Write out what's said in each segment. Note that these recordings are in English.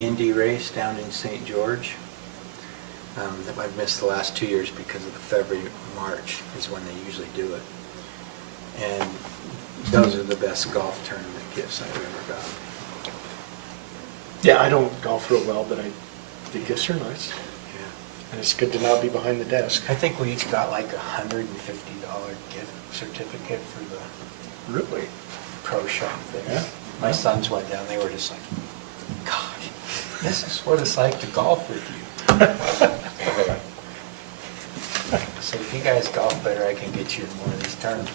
Indy race down in St. George. That I've missed the last 2 years because of the February, March is when they usually do it. And those are the best golf tournament gifts I've ever got. Yeah, I don't golf real well, but the gifts are nice. Yeah. And it's good to not be behind the desk. I think we each got like $150 gift certificate for the Really? pro shop thing. Yeah. My sons went down, they were just like, gosh, this is what it's like to golf with you. So if you guys golf better, I can get you in one of these tournaments.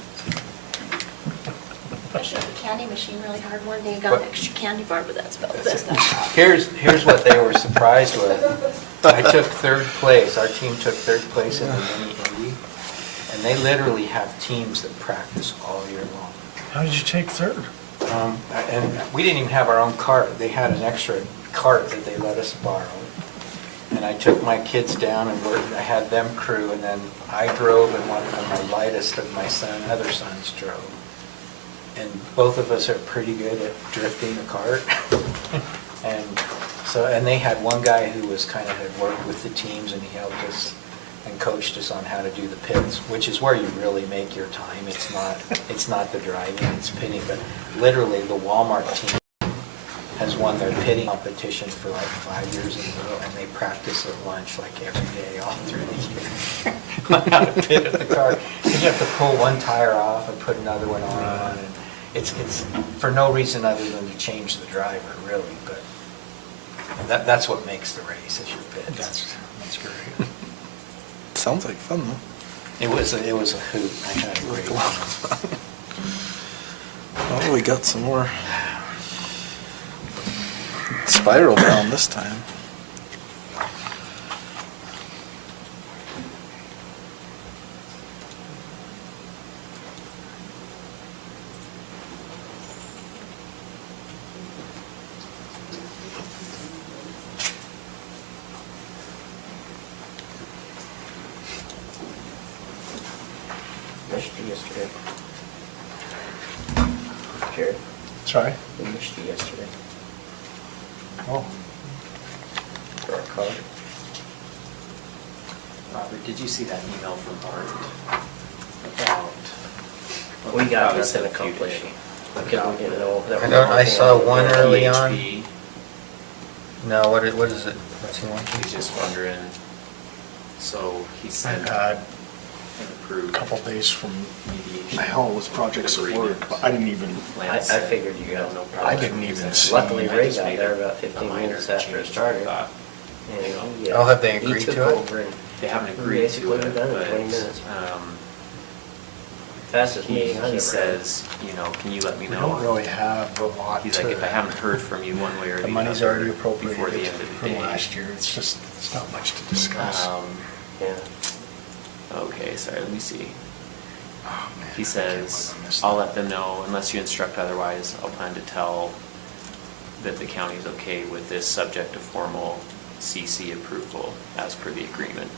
I showed the candy machine really hard one day and got an extra candy bar, but that's about the best I got. Here's what they were surprised with. I took third place. Our team took third place in the mini Indy, and they literally have teams that practice all year long. How did you take third? And we didn't even have our own cart. They had an extra cart that they let us borrow. And I took my kids down and I had them crew, and then I drove, and one of my lightest of my other sons drove. And both of us are pretty good at drifting the cart. And they had one guy who was kind of had worked with the teams, and he helped us and coached us on how to do the pits, which is where you really make your time. It's not the driving, it's pitting. But literally, the Walmart team has won their pitting competition for like 5 years in a row, and they practice at lunch like every day all through the year on how to pit at the car. You have to pull one tire off and put another one on, and it's for no reason other than to change the driver, really. But that's what makes the race, is your pits. That's great. Sounds like fun though. It was a hoot. I had a great Oh, we got some more spiral bound this time. Missed you yesterday. Jared, Sorry? we missed you yesterday Oh. for our car. Robert, did you see that email from Bart about? We got this nothing accomplished because we didn't know that. I saw one early on. PHP. No, what is it? What's he wanting? He's just wondering, so he I've sent had an a approved couple days from mediation. hell with projects at work, but I didn't even, I figured you got no problem. I didn't even see. Luckily, I Ray just got made there a- about a 15 minor minutes after it change. started. I thought, And you know, he, Oh, have they he agreed took to it? over and They haven't he agreed basically to it, done it in but 20 minutes. Fastest meeting I've he ever says, you know, can you let me We know? don't really have a lot He's to. like, if I haven't heard from you one way or the The other. money's already before the appropriated end of the from day. last year. It's not much to discuss. Yeah. Okay, sorry, let me see. Oh, man, He I can't says, believe I missed I'll that. let them know, unless you instruct otherwise, I'll plan to tell that the county's okay with this subject to formal CC approval as per the agreement,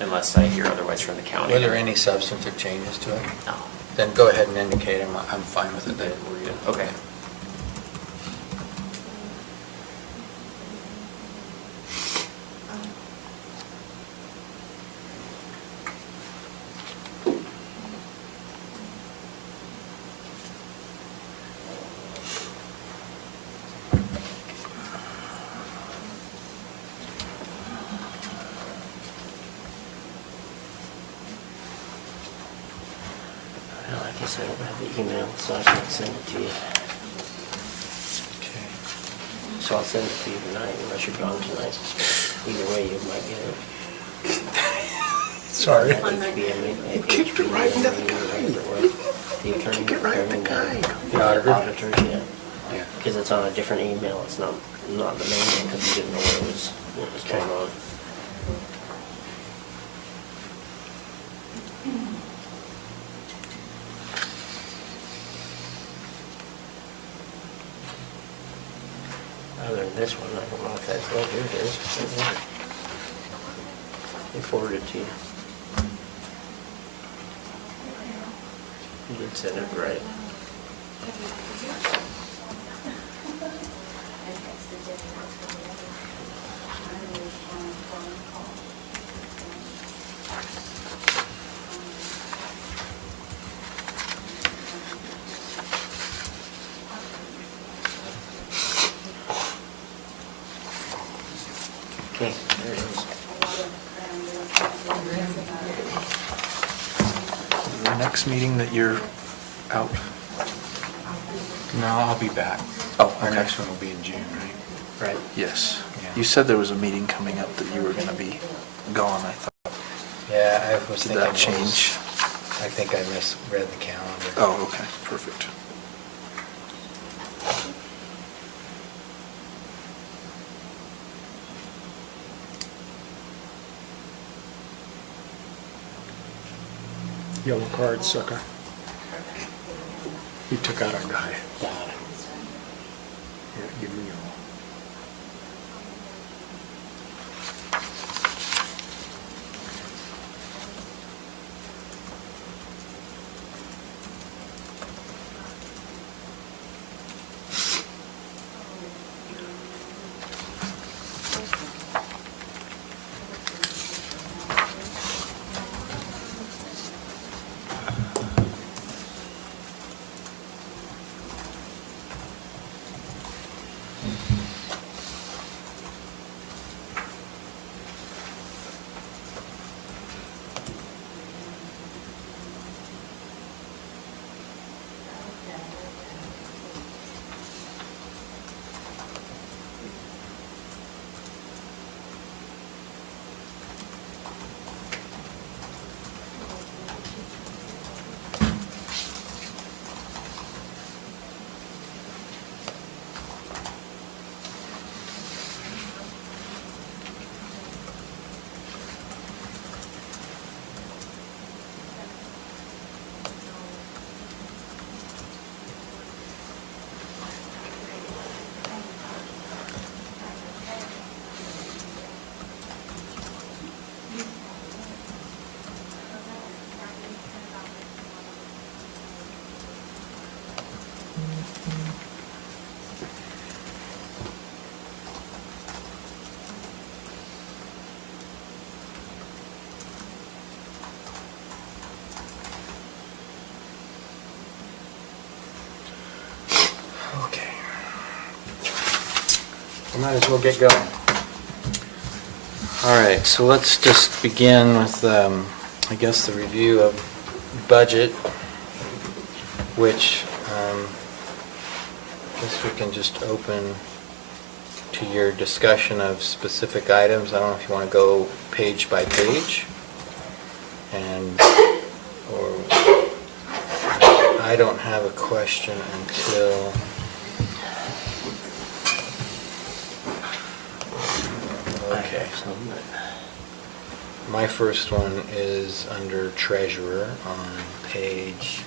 unless I hear otherwise from the county. Were there any substantive changes to it? No. Then go ahead and indicate I'm fine with it then. We're good. Okay. Well, I guess I don't have the email, so I can't send it to you. Okay. So I'll send it to you tonight unless you're gone tonight. Either way, you might get it. Sorry. You kicked it right into the The attorney. Kick it right in the guy. The auditor? Auditors, yeah. Yeah. Because it's on a different email, it's not the main one, because we didn't know what was going on. Other than this one, I don't know if that's, oh, here it is. They forwarded it to you. You did send it right. Okay, there it is. The next meeting that you're out? No, I'll be back. Oh, Our okay. next one will be in June, right? Right. Yes. Yeah. You said there was a meeting coming up that you were gonna be gone, I thought. Yeah, I was Did thinking. that change? I think I misread the calendar. Oh, okay, perfect. Yellow card, sucker. He took out our guy. Yeah, give me your. Okay. We might as well get going. All right, so let's just begin with, I guess, the review of budget, which I guess we can just open to your discussion of specific items. I don't know if you want to go page by page, or I don't have a question until. Okay. My first one is under treasurer on page,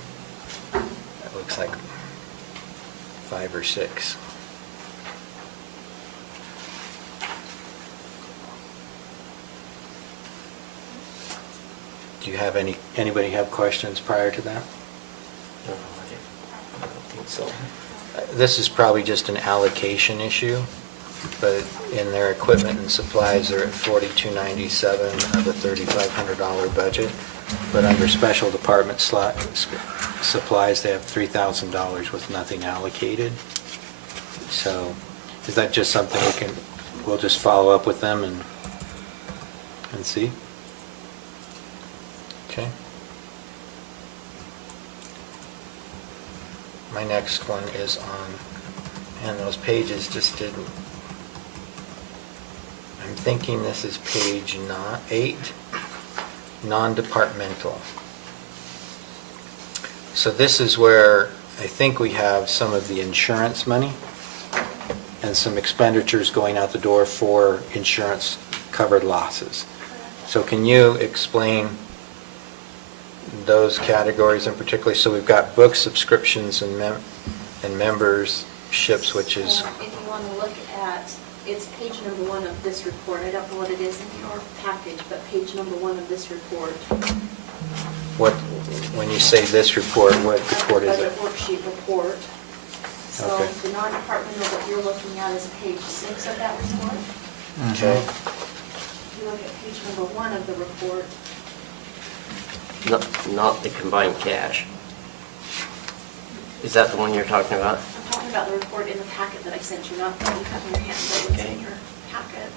it looks like 5 or 6. Do you have anybody have questions prior to that? No, I don't think so. This is probably just an allocation issue, but in their equipment and supplies, they're at $4297 of a $3,500 budget. But under special department supplies, they have $3,000 with nothing allocated. So is that just something we'll just follow up with them and see? Okay. My next one is on, and those pages just didn't, I'm thinking this is page 8, non-departmental. So this is where I think we have some of the insurance money and some expenditures going out the door for insurance covered losses. So can you explain those categories in particular? So we've got book subscriptions and memberships, which is, If you want to look at, it's page number 1 of this report. I don't know what it is in your package, but page number 1 of this report. what, when you say this report, what report is it? Budget worksheet report. So Okay. the non-departmental that you're looking at is page 6 of that report. Okay. If you look at page number 1 of the report, Not the combined cash. Is that the one you're talking about? I'm talking about the report in the packet that I sent you, not the one you have in your hand, but what's in Okay. your packet.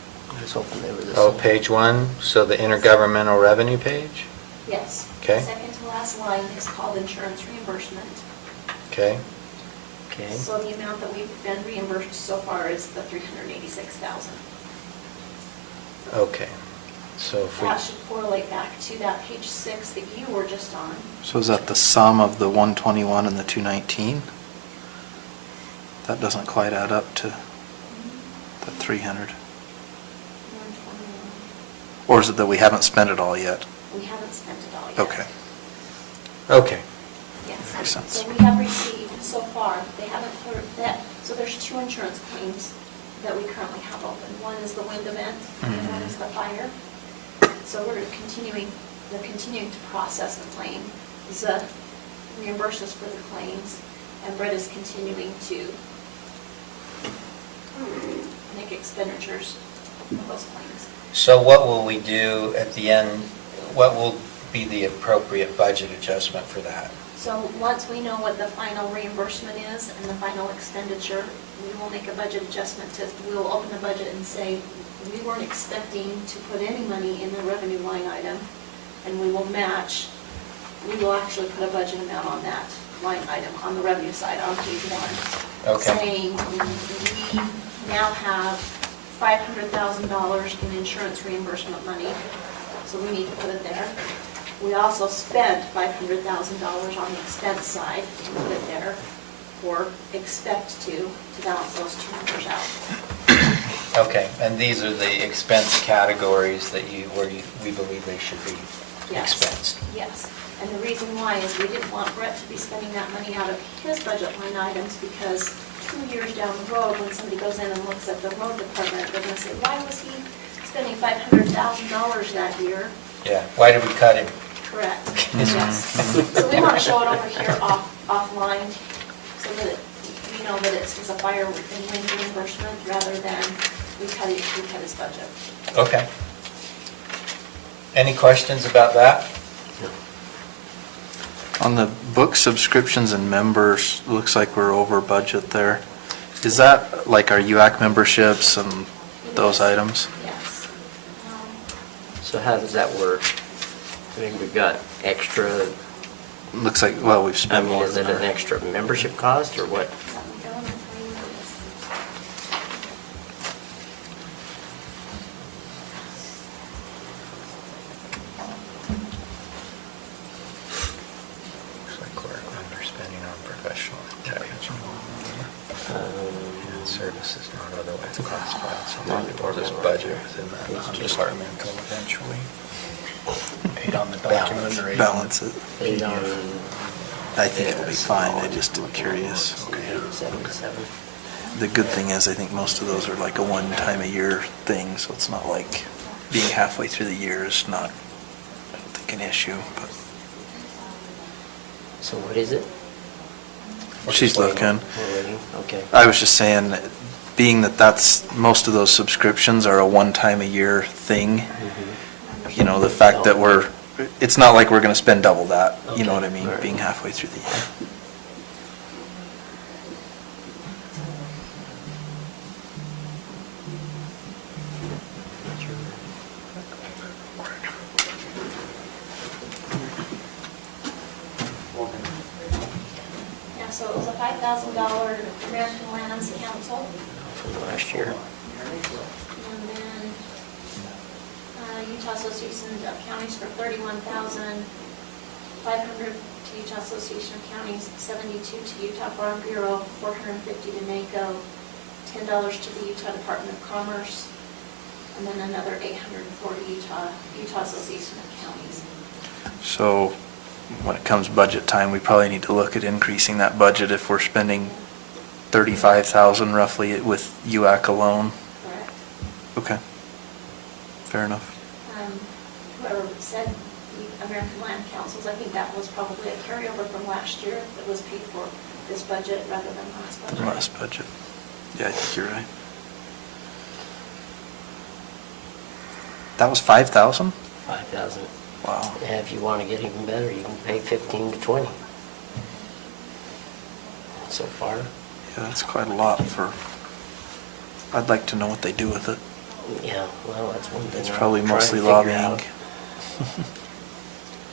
was hoping they were the same. Oh, page 1, so the intergovernmental revenue page? Yes. Okay. Second to last line is called insurance reimbursement. Okay, Okay. So the amount that we've been reimbursed so far is the $386,000. okay. So if we, That should correlate back to that page 6 that you were just on. So is that the sum of the 121 and the 219? That doesn't quite add up to the 300. 121. Or is it that we haven't spent it all yet? We haven't spent it all yet. Okay. okay, Yes. Makes sense. So we have received so far, they haven't cleared that, so there's 2 insurance claims that we currently have open. One is the wind event, and one is the fire. So they're continuing to process the claim. Zed reimburses for the claims, and Brett is continuing to make expenditures for those claims. so what will we do at the end? What will be the appropriate budget adjustment for that? So once we know what the final reimbursement is and the final expenditure, we will make a budget adjustment we will open the budget and say, we weren't expecting to put any money in the revenue line item, and we will actually put a budget amount on that line item on the revenue side on page 1. Okay. Saying we now have $500,000 in insurance reimbursement money, so we need to put it there. We also spent $500,000 on the expense side, and put it there, or expect to balance those 2 numbers out. Okay, and these are the expense categories that we believe they should be Yes. expensed. Yes, and the reason why is we didn't want Brett to be spending that money out of his budget line items, because 2 years down the road, when somebody goes in and looks at the road department, they're gonna say, why was he spending $500,000 that year? Yeah, why did we cut him? Correct, yes. So we want to show it over here offline, so that we know that it's a fire and wind reimbursement, rather than we cut his budget. Okay. Any questions about that? On the book subscriptions and members, looks like we're over budget there. Is that like our UAC memberships and those items? Yes. So how does that work? I mean, we've got extra, Looks like, well, we've I spent mean, more is than it an our... extra membership cost or what? Looks like we're underspending on professional and technical. And services not otherwise classified, so maybe we'll just budget within that departmental eventually. Eight on the document or eight on the... Balance it. 8 on I think it'll be fine, I just am curious. 77. The good thing is, I think most of those are like a one-time-a-year thing, so it's not like being halfway through the year is not, I don't think, an issue, but... So what is it? She's looking. We're waiting, okay. I was just saying, being that most of those subscriptions are a one-time-a-year thing, you know, the fact that it's not like we're gonna spend double that, you know what I mean, Alright. being halfway through the year. Yeah, so it was a $5,000 American Lands Council, From last year. and then Utah Association of Counties for $31,500 to Utah Association of Counties, $72 to Utah Farm Bureau, $450 to NACO, $10 to the Utah Department of Commerce, and then another $804 to Utah Association of Counties. So, when it comes budget time, we probably need to look at increasing that budget if we're spending 35,000 roughly with UAC alone. Correct. Okay, fair enough. Whoever said the American Land Councils, I think that was probably a carryover from last year that was paid for this budget rather than last budget. Last budget. Yeah, I think you're right. That was 5,000? 5,000. Wow. Yeah, if you want to get even better, you can pay 15 to 20. So far. Yeah, that's quite a lot for, I'd like to know what they do with it. Yeah, well, that's one thing. It's I'm probably trying to mostly figure lobbying. out.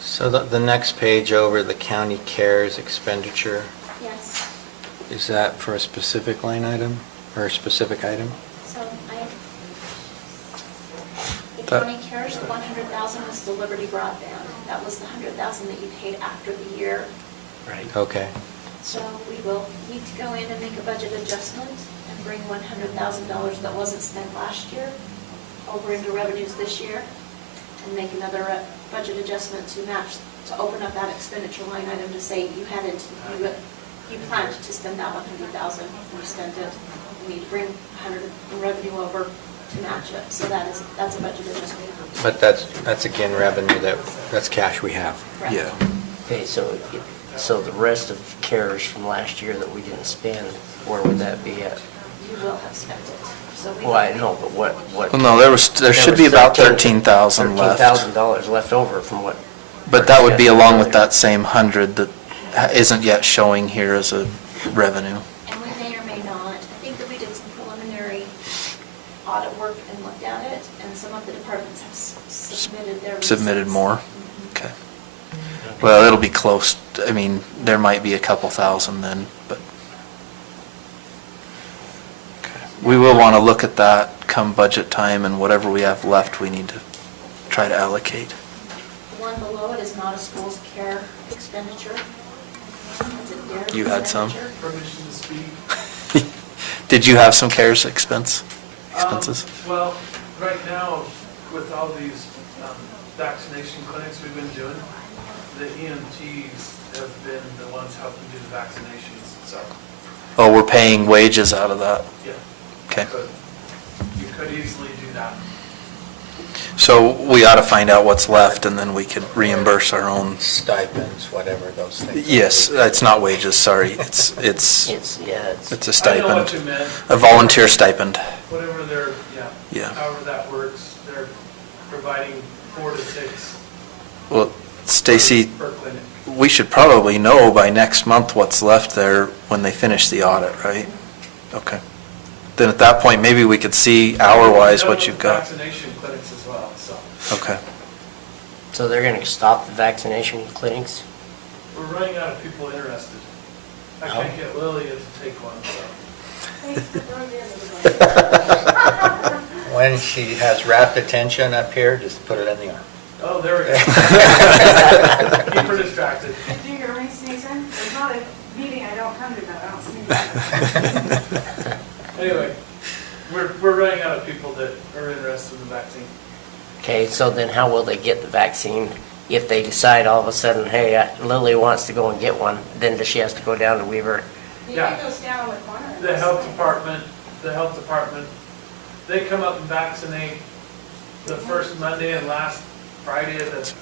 So the next page over, the county cares expenditure, Yes. is that for a specific line item or a specific item? So the That- county cares, the 100,000 was the Liberty broadband. That was the 100,000 that you paid after the year. Right. Okay. So we will need to go in and make a budget adjustment and bring $100,000 that wasn't spent last year over into revenues this year, and make another budget adjustment to match, to open up that expenditure line item to say you planned to spend that 100,000, and you spent it. We need to bring 100 in revenue over to match it. So that's a budget adjustment. But that's again revenue that's cash we have. Correct. Yeah. Okay, so the rest of CARES from last year that we didn't spend, where would that be at? You will have spent it. So we. Well, I know, but what? Well, no, there should be about 13,000 left. $13,000 left over from what? But that would be along with that same 100 that isn't yet showing here as a revenue. And we may or may not. I think that we did some preliminary audit work and looked at it, and some of the departments have submitted their receipts. Submitted more? Mhm. Okay. Well, it'll be close. I mean, there might be a couple thousand then, but. Okay. We will want to look at that come budget time, and whatever we have left, we need to try to allocate. The one below it is not a school's care expenditure. It's a dairy You had some? expenditure. Permission to speak. Did you have some CARES expenses? Well, right now, with all these vaccination clinics we've been doing, the EMTs have been the ones helping do the vaccinations, so, Oh, we're paying wages out of that. yeah. Okay. But you could easily do that. So we ought to find out what's left, and then we could reimburse our own. Stipends, whatever those things. Yes, it's not wages, sorry. It's Yeah, it's. a I know what stipend. you meant. A volunteer stipend. Whatever they're, Yeah. however that works, they're providing 4 to 6 Well, Stacy, per clinic. we should probably know by next month what's left there when they finish the audit, right? Okay. Then at that point, maybe we could see hour-wise We know what you've with got. Vaccination clinics as well, so. Okay. So they're gonna stop the vaccination clinics? We're running out of people interested. I Oh. can't get Lilia to take one, so. When she has rapt attention up here, just put it in the arm. Oh, there we go. Keep her distracted. Do you hear me sneezing? There's not a meeting I don't come to that I don't sneeze. Anyway, we're running out of people that are interested in the vaccine. Okay, so then how will they get the vaccine? If they decide all of a sudden, hey, Lily wants to go and get one, then does she has to go down to Weaver? You Yeah. get those down with one of The health department, they come up and vaccinate the first Monday and last Friday of the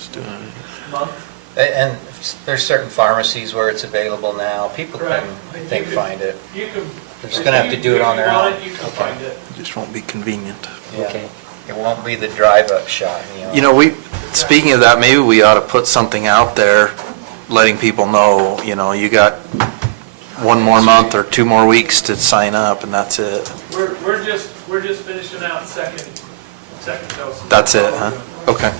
month. And there's certain pharmacies where it's available now. People can, Correct. I think, find it. You can. They're just gonna have to do it on their If you own. want it, you can Okay. find it. It just won't be convenient. Yeah. Okay. It won't be the drive-up shot, You know, speaking of that, maybe we ought to put something out there letting people know, you got one more month or 2 more weeks to sign up, and that's it. We're just finishing out second dose. That's it, huh? Okay.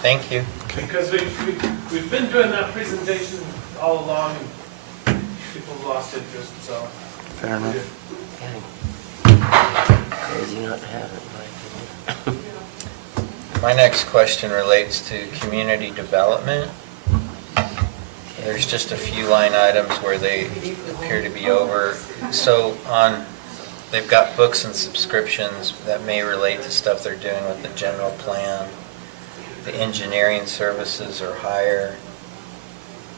Thank you. Because we've been doing that presentation all along, and people have lost interest, so. Fair enough. Okay. Crazy not to have it, in my opinion. My next question relates to community development. There's just a few line items where they appear to be over. So they've got books and subscriptions that may relate to stuff they're doing with the general plan. The engineering services are higher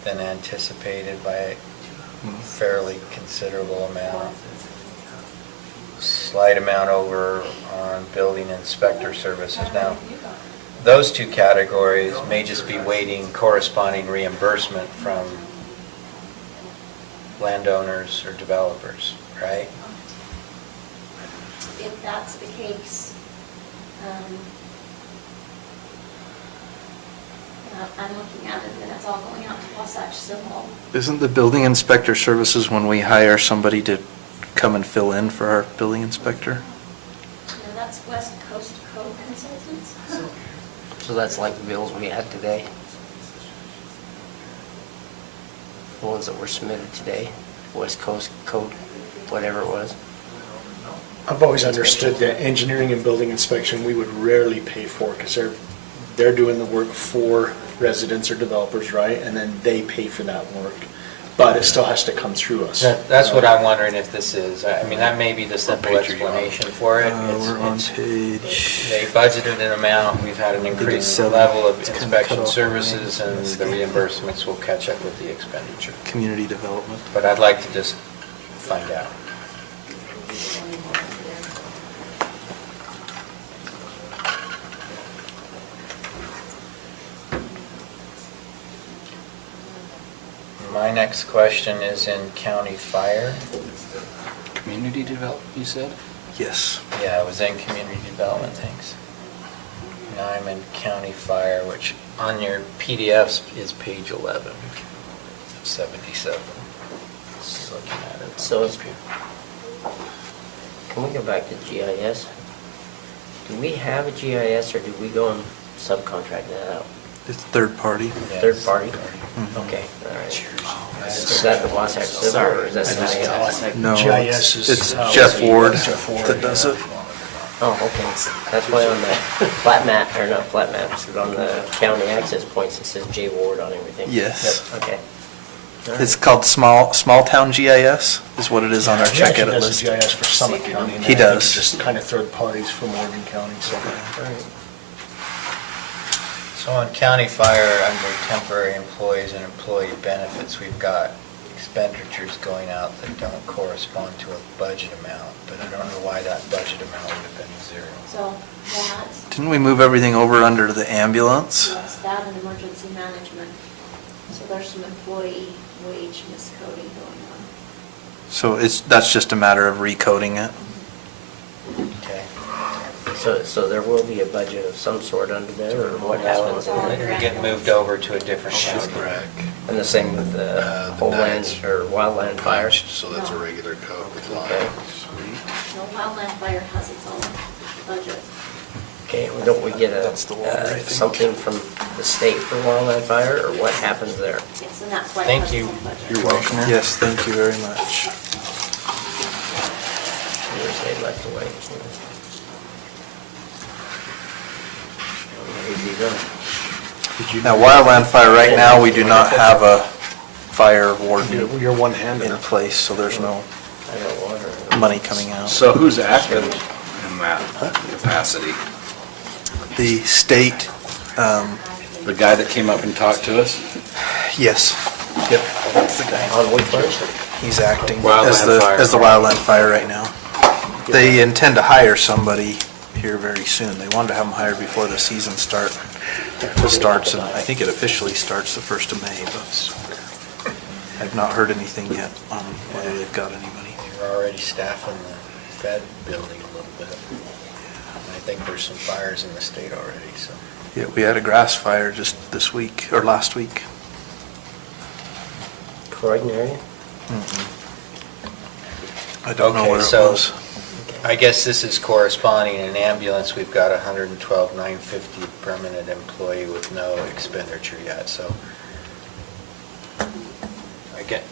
than anticipated by a fairly considerable amount. Slight amount over on building inspector services. Now, those two categories may just be waiting corresponding reimbursement from landowners or developers, right? If that's the case, I'm looking at it, and it's all going out to Wasatch Civil. Isn't the building inspector services when we hire somebody to come and fill in for our building inspector? No, that's West Coast Code Consultants. So that's like the bills we had today? The ones that were submitted today, West Coast Code, whatever it was? I've always understood that engineering and building inspection, we would rarely pay for, because they're doing the work for residents or developers, right? And then they pay for that work, but it still has to come through us. That's what I'm wondering if this is. I mean, that may be the simple page are you on? explanation for it. We're on It's- page. They budgeted an amount, we've had an increased seven. level of It's kinda cut inspection off services, on and this the game. reimbursements will catch up with the expenditure. Community development. But I'd like to just find out. My next question is in county fire. Community development, you said? Yes. Yeah, it was in community development, thanks. Now I'm in county fire, which on your PDFs is page 11, 77. Just looking at it. So it's- Can we go back to GIS? Do we have a GIS or do we go and subcontract that out? It's third party. Yeah, Third party? Mhm. Okay, all right. Is that the Wasatch Civil or is that something else? No, GIS it's is, Jeff Ward Jeff Ward, that does yeah. it. Oh, okay. That's why on the flat map, or not flat maps, but on the county access points, it says J Ward on everything. Yes. Yep, okay. All right. It's called small town GIS is what it is on our He check actually edit does the list. GIS for Summit County. and He I think does. Just kind of third parties for Morgan County, so. All right. So on county fire, under temporary employees and employee benefits, we've got expenditures going out that don't correspond to a budget amount, but I don't know why that budget amount would have been zero. So that, Didn't we move everything over under the ambulance? yes, that and emergency management. So there's some employee wage miscoding going on. So that's just a matter of recoding it? Okay. So there will be a budget of some sort under there, or what happens? It'll get moved over to a different county. And the same with the Homeland or Wildland Fire? So that's a regular code line. Okay. No, Wildland Fire has its own budget. Okay, well, don't we get That's the water, I think. something from the state for Wildland Fire, or what happens there? Yes, and that's why it Thank has its you. own budget. You're welcome. Yes, thank you very much. Where's they left away? Where's he going? Now, Wildland Fire, right now, we do not have a fire warden You're one-handed. in place, so there's no I got water. money coming out. So who's acting in that capacity? The state, The guy that came up and talked to us? yes. Yep, that's the guy. On which one? He's acting Wildland Fire. as the Wildland Fire right now. They intend to hire somebody here very soon. They wanted to have them hired before the season starts, and I think it officially starts the 1st of May, but I've not heard anything yet on whether they've got anybody. We're already staffing the Fed building a little bit. And I think there's some fires in the state already, so. Yeah, we had a grass fire just this week, or last week. Croydon area? I don't know Okay, where it so- was. I guess this is corresponding, in ambulance, we've got 112,950 permanent employee with no expenditure yet, so.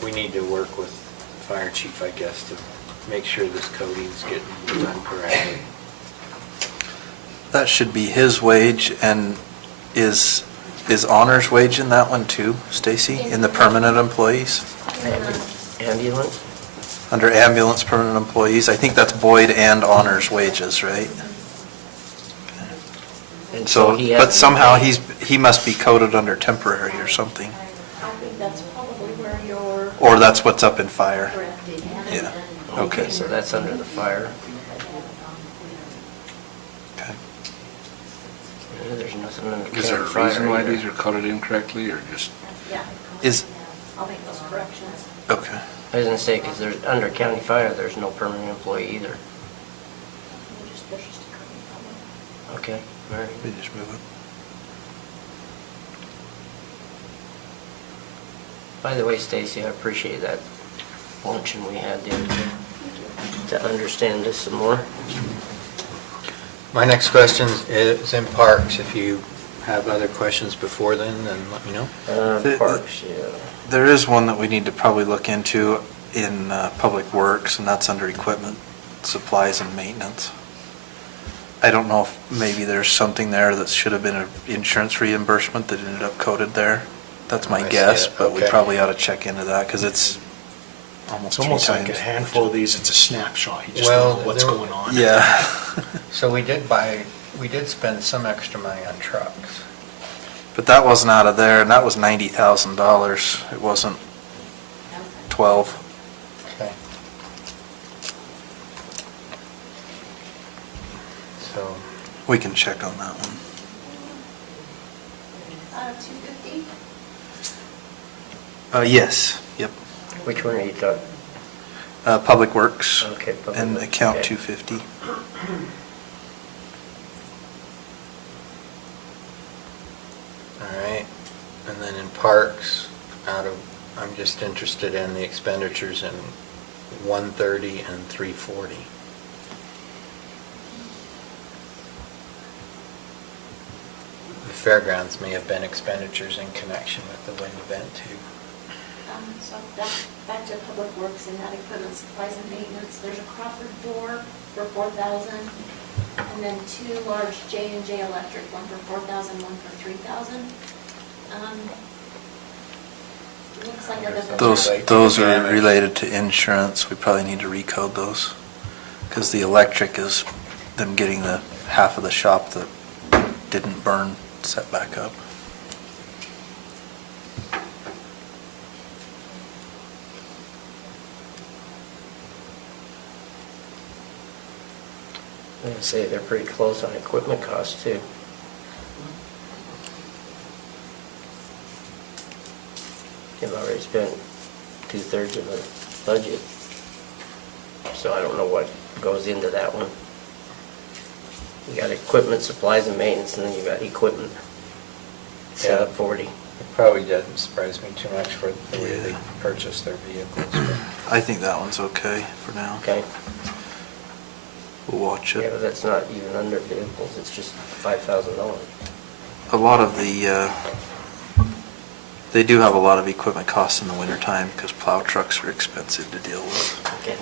We need to work with the fire chief, I guess, to make sure this coding's getting done correctly. That should be his wage, and is Honor's wage in that one too, Stacy, in the permanent employees? Ambulance? Under ambulance permanent employees, I think that's Boyd and Honor's wages, right? And So, he but hasn't- somehow he must be coded under temporary or something, I think that's probably where your. or that's what's up in fire. Correct. Yeah, Okay, okay. so that's under the fire. Okay. Yeah, there's nothing under Is there a county fire reason why either. these are coded incorrectly, or just? Yeah. Is, I'll make those corrections. okay. I was gonna say, because there's, under county fire, there's no permanent employee either. There's just a couple. Okay, all right. We just move it. By the way, Stacy, I appreciate that luncheon we had the other day to understand this some more. My next question is in parks. If you have other questions before then let me know. Parks, yeah. There is one that we need to probably look into in Public Works, and that's under equipment, supplies, and maintenance. I don't know if maybe there's something there that should have been an insurance reimbursement that ended up coded there. That's my I see guess, it. but we Okay. probably ought to check into that, because it's almost It's almost three like a times. handful of these, it's a snapshot. You just Well, don't know what's there- going on. Yeah. So we did spend some extra money on trucks. But that wasn't out of there, and that was $90,000. It wasn't 12. Okay. So, We can check on that one. 250? Yes, yep. Which one are you talking? Public Works. Okay, Public And Works, account okay. 250. all right. And then in parks, I'm just interested in the expenditures in 130 and 340. The fairgrounds may have been expenditures in connection with the wind event too. So back to Public Works and that equipment, supplies and maintenance, there's a Crawford door for 4,000, and then 2 large J&J Electric, one for 4,000, one for 3,000. Looks like other than Those, that. Relate to those the are damage. related to insurance. We probably need to recode those. Because the electric is them getting the half of the shop that didn't burn set back up. I'm gonna say they're pretty close on equipment costs too. They've already spent 2/3 of the budget. So I don't know what goes into that one. You got equipment, supplies and maintenance, and then you got equipment. Set up 40. It probably doesn't surprise me too much for the way they Yeah. purchase their vehicles. but- I think that one's okay for now. Okay? We'll watch Yeah, it. but that's not even under vehicles, it's just $5,000. A lot of the, they do have a lot of equipment costs in the wintertime because plow trucks are expensive to deal with. Okay.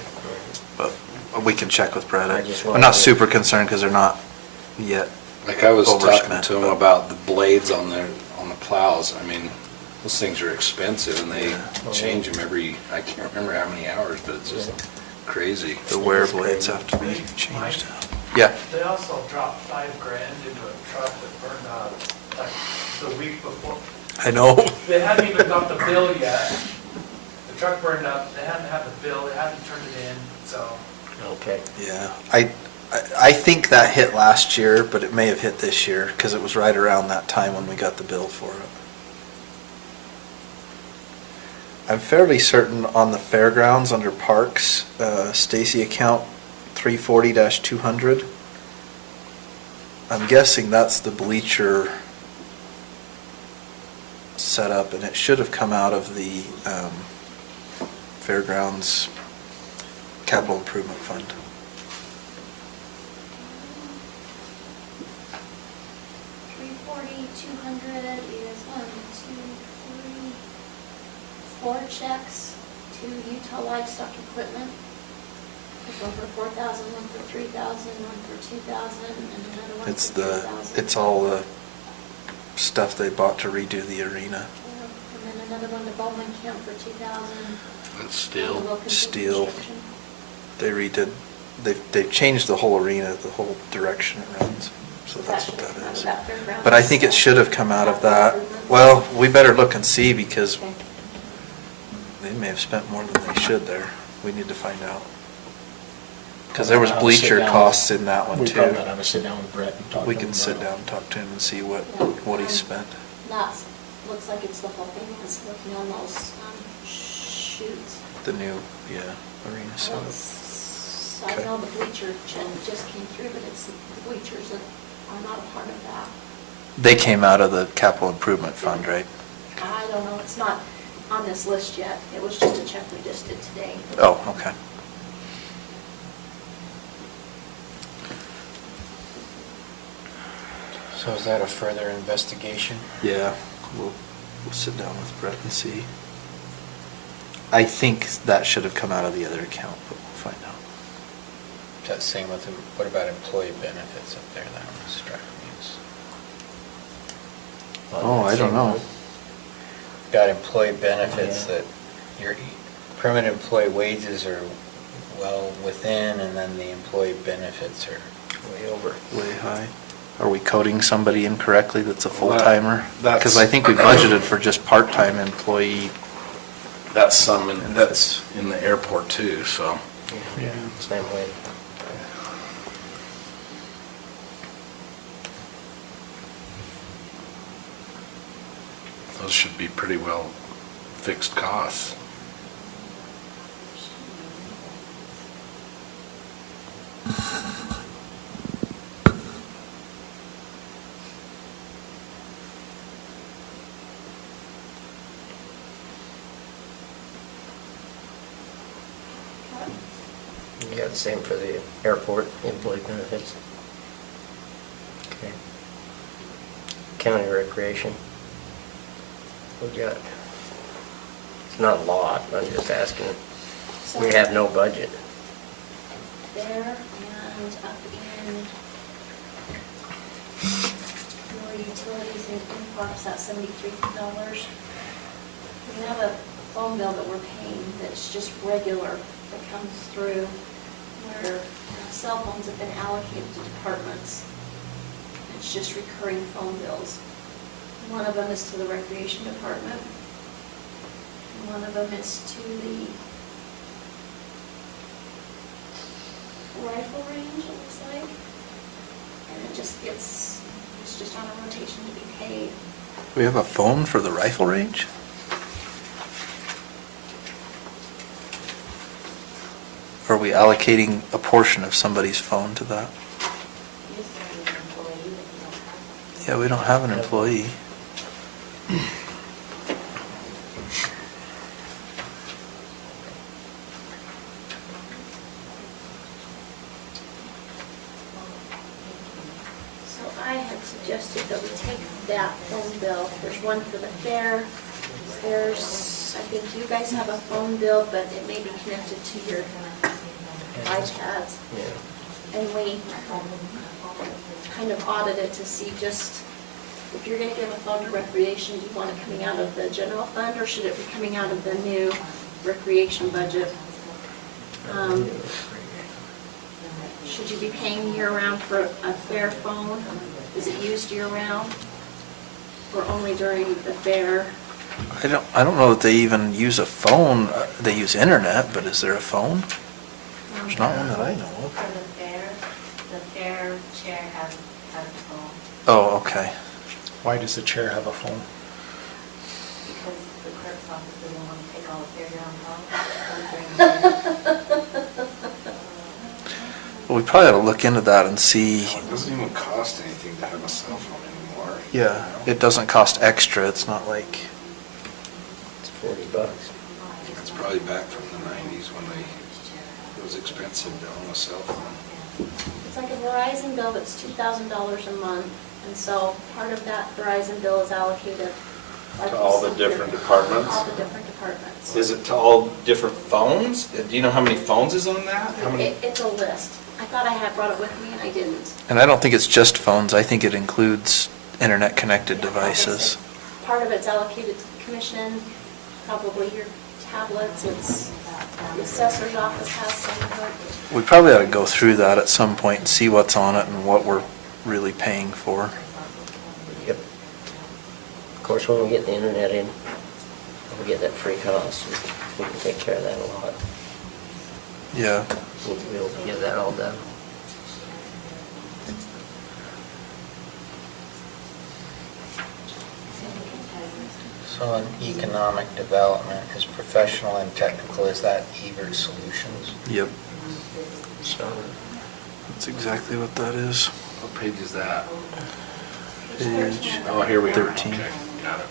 But we can check with Brett. I just I'm wanted not to- super concerned because they're not yet. Like I was talking Overspent, to him but- about the blades on the plows. I mean, those things are expensive and they Yeah. change them I can't remember how many hours, but it's just crazy. The wear blades have to be changed. Yeah. They also dropped $5,000 into a truck that burned out like the week before. I know. They hadn't even got the bill yet. The truck burned up, they hadn't had the bill, they hadn't turned it in, so. Okay. Yeah, I think that hit last year, but it may have hit this year because it was right around that time when we got the bill for it. I'm fairly certain on the fairgrounds under parks, Stacy account 340-200. I'm guessing that's the bleacher setup, and it should have come out of the fairgrounds capital improvement fund. 340, 200 is 4 checks to Utah Livestock Equipment. There's one for 4,000, one for 3,000, one for 2,000, and another one It's for the, 3,000. it's all the stuff they bought to redo the arena. And then another one to Bowman Camp for 2,000. It's and Wilkinson Steel. Construction. They redid, they've changed the whole arena, the whole direction it runs, so that's what That should that come out is. of that fairgrounds. But I think it should have come out of that. Well, we better look and see because Okay. they may have spent more than they should there. We need to find out. Because there was I'll sit bleacher down. costs in that one We too. probably gotta have a sit down with Brett and talk to We him can sit about it. down and talk to him and see what he spent. That's, looks like it's the whole thing, is looking on those shoots. The new, yeah, arena setup. I Okay. know the bleacher just came through, but it's the bleachers that are not a part of that. They came out of the capital improvement fund, right? I don't know, it's not on this list yet. It was just a check we just did today. Oh, okay. So is that a further investigation? Yeah, we'll sit down with Brett and see. I think that should have come out of the other account, but we'll find out. Is that same with, what about employee benefits up there? That one struck me as. Oh, I don't know. Got employee benefits Yeah. that your permanent employee wages are well within, and then the employee benefits are. Way over. Way high. Are we coding somebody incorrectly that's a Well, full-timer? that's- Because I think we budgeted for just part-time employee. That's some, and that's in the airport too, so. Yeah. Same way. Those should be pretty well fixed costs. You got the same for the airport, employee benefits. Okay. County recreation. We got, it's not a lot, I'm just asking. We have no budget. There and up in your utilities and parks, that's $73. We have a phone bill that we're paying that's just regular, that comes through, where cell phones have been allocated to departments. It's just recurring phone bills. One of them is to the recreation department. And one of them is to the rifle range, it looks like. And it just gets, it's just on a rotation to be paid. We have a phone for the rifle range? Are we allocating a portion of somebody's phone to that? Yeah, we don't have an employee. So I had suggested that we take that phone bill. There's one for the fair. There's, I think you guys have a phone bill, but it may be connected to your iPads. Yeah. And we kind of audited to see just, if you're gonna give a phone to recreation, do you want it coming out of the general fund, or should it be coming out of the new recreation budget? Should you be paying year-round for a fair phone? Is it used year-round? Or only during the fair? I don't know that they even use a phone. They use internet, but is there a phone? There's not one that I know of. For the fair chair has a phone, Oh, okay. Why does the chair have a phone? because the clerk's office doesn't want to take all the fair down Well, we probably ought to look into that and see. It doesn't even cost anything to have a cell phone anymore. Yeah, it doesn't cost extra. It's not like, It's $40. It's probably back from the 90s when it was expensive to own a cell phone. It's like a Verizon bill that's $2,000 a month, and so part of that Verizon bill is allocated. like To all the something- different departments? All the different departments. Is it to all different phones? Do you know how many phones is on that? How many? It's a list. I thought I had brought it with me, and I didn't. and I don't think it's just phones. I think it includes internet-connected devices. Part of it's allocated to the commission, probably your tablets, it's, the assessor's office has some of it. We probably ought to go through that at some point and see what's on it and what we're really paying for. Yep. Of course, when we get the internet in, we get that free cost. We can take care of that a lot. Yeah. We'll get that all done. So in economic development, is professional and technical, is that Evertz Solutions? Yep. So, That's exactly what that is. What page is that? Page Oh, here we are. 13. Okay, got it.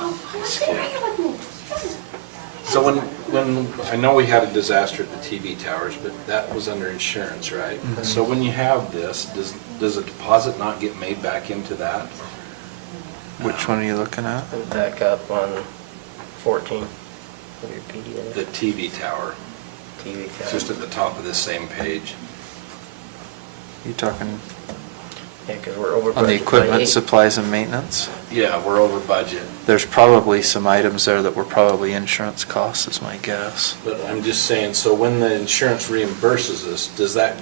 Oh, I was there, you with me. So when, I know we had a disaster at the TV towers, but that was under insurance, right? So when you have this, does a deposit not get made back into that? Which one are you looking at? And back up on 14 of your PDF. The TV tower, TV it's tab. just at the top of this same page. You talking Yeah, because we're over on the budget by equipment, 8. supplies, and maintenance? Yeah, we're over budget. There's probably some items there that were probably insurance costs, is my guess. But I'm just saying, so when the insurance reimburses us, does that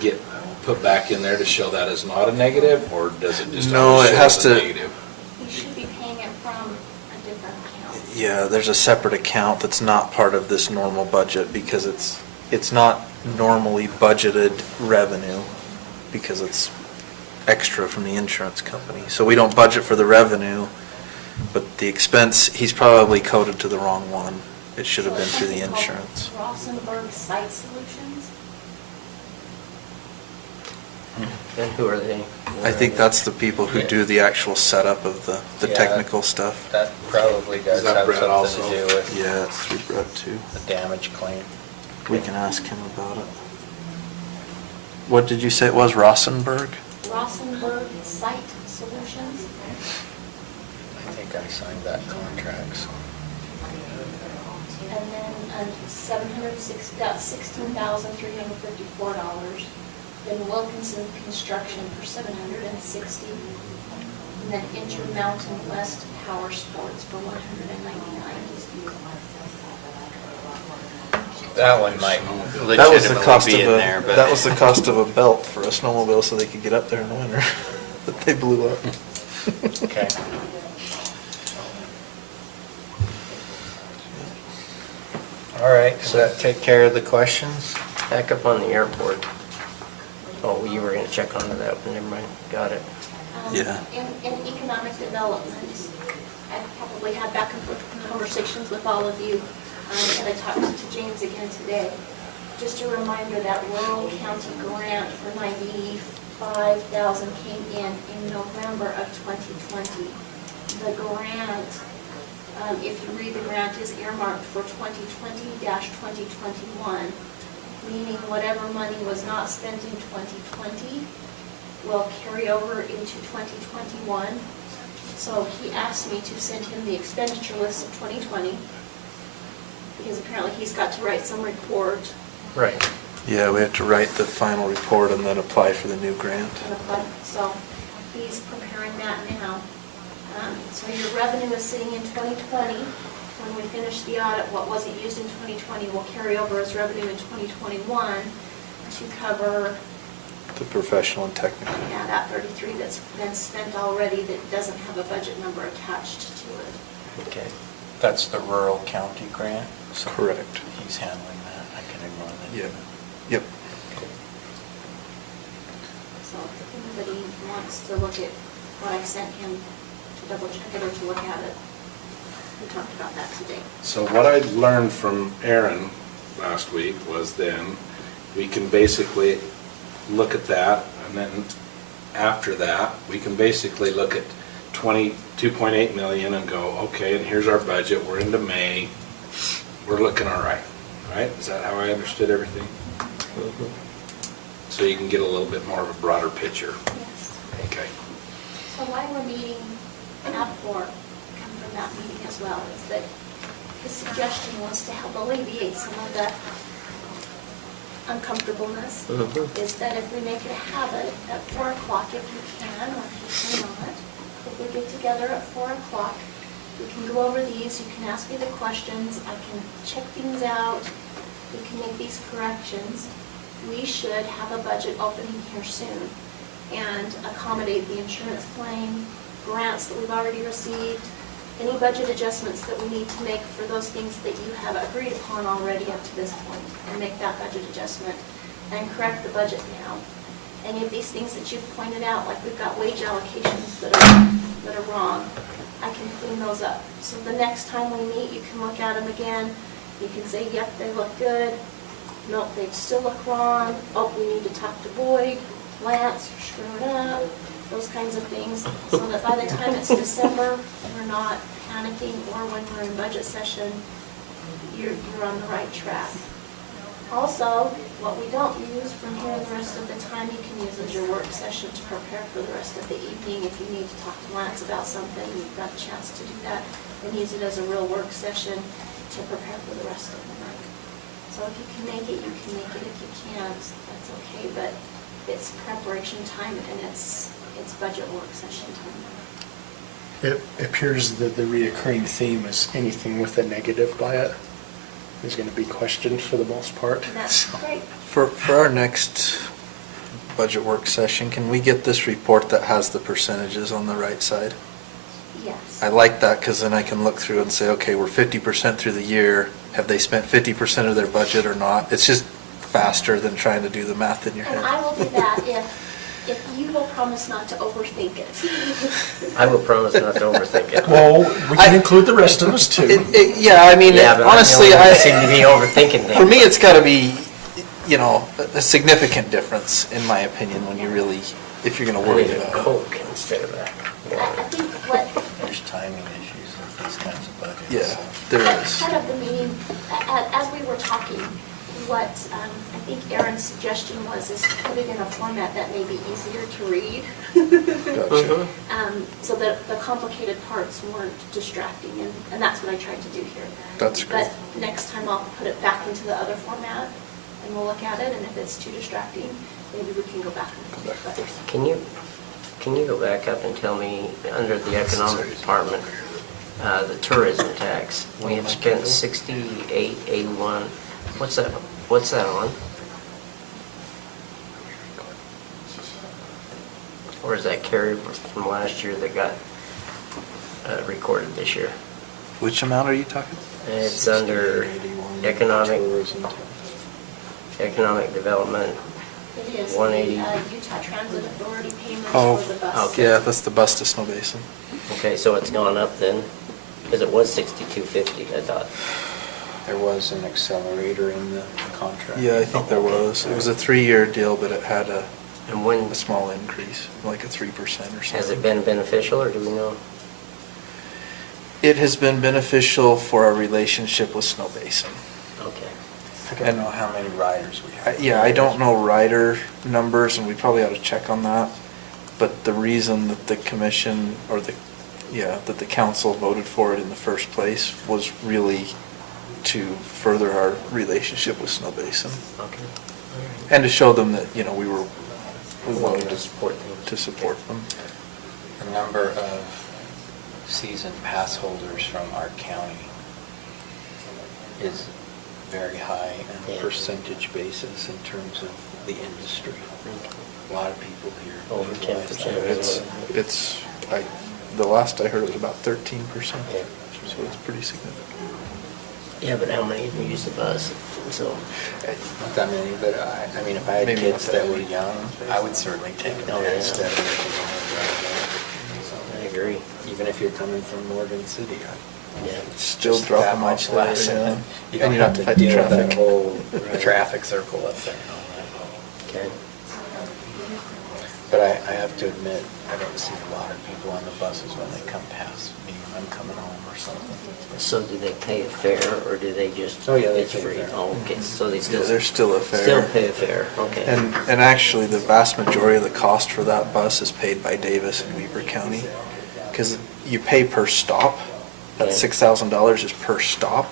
get put back in there to show that as not a negative, or does it just No, always it show has as a to- negative? You should be paying it from a different account. Yeah, there's a separate account that's not part of this normal budget because it's not normally budgeted revenue because it's extra from the insurance company. So we don't budget for the revenue, but the expense, he's probably coded to the wrong one. It should have been through the insurance. Rossenberg Site Solutions. And who are they? I think that's the people who do the actual setup of the Yeah. technical stuff. That probably does Is that have Brett something also? to do with Yeah, it's through Brett too. the damage claim. We can ask him about it. What did you say it was, Rossenberg? Rossenberg Site Solutions. I think I signed that contract, so. And then $16,354. Then Wilkinson Construction for $760. And then Intermountain West Power Sports for $199. That one might That was the cost legitimately be of in a, there, but. that was the cost of a belt for a snowmobile so they could get up there in the winter that they blew up. Okay. All right, so that take care of the questions? Back up on the airport. Oh, you were gonna check onto that, but never mind, got it. Yeah. In economic development, I've probably had back and forth conversations with all of you, and I talked to James again today. Just a reminder that rural county grant for $95,000 came in November of 2020. The grant, if you read the grant, is earmarked for 2020-2021, meaning whatever money was not spent in 2020 will carry over into 2021. So he asked me to send him the expenditure list of 2020, because apparently he's got to write some report Right. Yeah, we have to write the final report and then apply for the new grant. and apply. So he's preparing that now. So your revenue is sitting in 2020. When we finish the audit, what wasn't used in 2020 will carry over as revenue in 2021 to cover, The professional and technical. yeah, that 33 that's been spent already that doesn't have a budget number attached to it. Okay. That's the rural county grant? So Correct. He's handling that, I can ignore that. Yeah. Yep. So if anybody wants to look at what I sent him to double check it or to look at it, we talked about that today. So what I learned from Aaron last week was then, we can basically look at that, and then after that, we can basically look at 22.8 million and go, okay, and here's our budget, we're into May, we're looking all right, right? Is that how I understood everything? Mhm. So you can get a little bit more of a broader picture. Yes. Okay. So why we're meeting at 4, come from that meeting as well, is that his suggestion was to help alleviate some of that uncomfortableness, Mhm. is that if we make it a habit at 4 o'clock, if you can, or if you cannot, if we get together at 4 o'clock, we can go over these, you can ask me the questions, I can check things out, we can make these corrections. We should have a budget opening here soon and accommodate the insurance claim, grants that we've already received, any budget adjustments that we need to make for those things that you have agreed upon already up to this point, and make that budget adjustment and correct the budget now. Any of these things that you've pointed out, like we've got wage allocations that are wrong, I can clean those up. So the next time we meet, you can look at them again, you can say, yep, they look good, nope, they still look wrong, oh, we need to talk to Boyd, Lance, you're screwing up, those kinds of things, so that by the time it's December, we're not panicking, or when we're in budget session, you're on the right track. Also, what we don't use from here the rest of the time, you can use as your work session to prepare for the rest of the evening. If you need to talk to Lance about something, you've got a chance to do that, and use it as a real work session to prepare for the rest of the night. So if you can make it, you can make it. If you can't, that's okay, but it's preparation time and it's budget work session time. It appears that the reoccurring theme is anything with a negative by it is going to be questioned for the most part. And that's great. For our next budget work session, can we get this report that has the percentages on the right side? Yes. I like that because then I can look through and say, okay, we're 50% through the year. Have they spent 50% of their budget or not? It's just faster than trying to do the math in your And head. I will do that if you will promise not to overthink it. I will promise not to overthink it. Well, we can include the rest of us too. Yeah, I mean, Yeah, but honestly, I seem to be overthinking things. for me, it's got to be, a significant difference, in my opinion, when you really, if you're going to I worry need a about it. Coke instead of that. I think what, There's timing issues with these kinds of budgets. Yeah, there is. part of the meeting, as we were talking, what I think Aaron's suggestion was is to put it in a format that may be easier to read. Gotcha. So that the complicated parts weren't distracting, and that's what I tried to do here. That's great. But next time I'll put it back into the other format, and we'll look at it, and if it's too distracting, maybe we can go back and look at it. Can you go back up and tell me, under the economic department, the tourism tax, we have spent 6881. What's that on? Or is that carried from last year that got recorded this year? Which amount are you talking? It's under economic development. It is 180. the Utah Transit Authority payments Oh, for the bus. okay. Yeah, that's the bus to Snow Basin. Okay, so it's gone up then? Because it was 6250, I thought. There was an accelerator in the contract. Yeah, I think there was. It was a 3-year deal, but it had a And when, a small increase, like a 3% or something. has it been beneficial, or do we know? It has been beneficial for our relationship with Snow Basin. Okay. I don't know how many riders we have. Yeah, I don't know rider numbers, and we probably ought to check on that. But the reason that the commission, or that the council voted for it in the first place was really to further our relationship with Snow Basin. Okay. And to show them that, we We wanted wanted to to support them. support them. The number of season pass holders from our county is very high on a Yeah. percentage basis in terms of the industry. A lot of people here. Over utilize 10%. that. The last I heard it was about 13%, Yeah. so it's pretty significant. Yeah, but how many of them use the bus? So, Not that many, but I mean, if I had Maybe kids not that that were many. young, I would certainly take them Oh, there yeah. instead of making them I agree. drive. Even if you're coming from Morgan City, Yeah. Still just drop that them much off there, less, and yeah. then you And don't you have to fight the deal with that traffic. whole Right. traffic circle up there and all that. Okay. But I have to admit, I don't see a lot of people on the buses when they come past me when I'm coming home or something. So do they pay a fare, or do they just? Oh, yeah, they it's pay a free? fare. Oh, okay, so they still. Yeah, there's still a fare. Still pay a fare, okay. And actually, the vast majority of the cost for that bus is paid by Davis and Weber County, because you pay per stop. That Okay. $6,000 is per stop,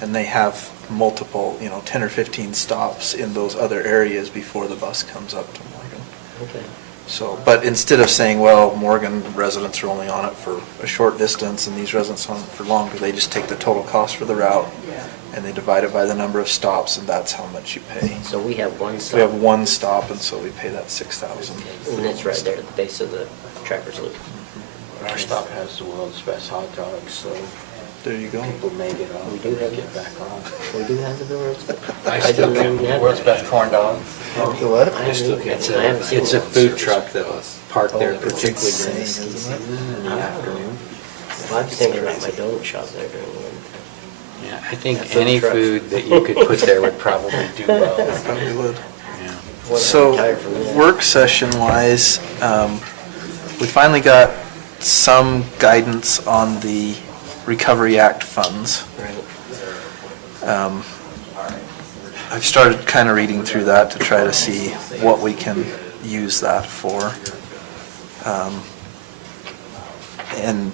and they have multiple, 10 or 15 stops in those other areas before the bus comes up to Morgan. Okay. So, but instead of saying, well, Morgan residents are only on it for a short distance and these residents are on it for longer, they just take the total cost for the route and they divide it by the number of stops, and that's how much you pay. So we have one stop. We have one stop, and so we pay that $6,000. And it's right there at the base of the Trappers Loop. Our stop has the world's best hot dogs, so There you go. people may get off We do and have get back on. We do have the world's. I didn't still know get we had world's that. best corn dog. What? I haven't It's I haven't seen it's a one. food truck that was parked there Oh, particularly it's during insane, ski isn't it? season in the afternoon. Well, I was thinking about my donut shop there during the winter. Yeah, I think Food any trucks. food that you could put there would probably do well. Probably would. Yeah. Wasn't So, retired from that. work session wise, we finally got some guidance on the Recovery Act funds. Right. I've started kind of reading through that to try to see what we can use that for. And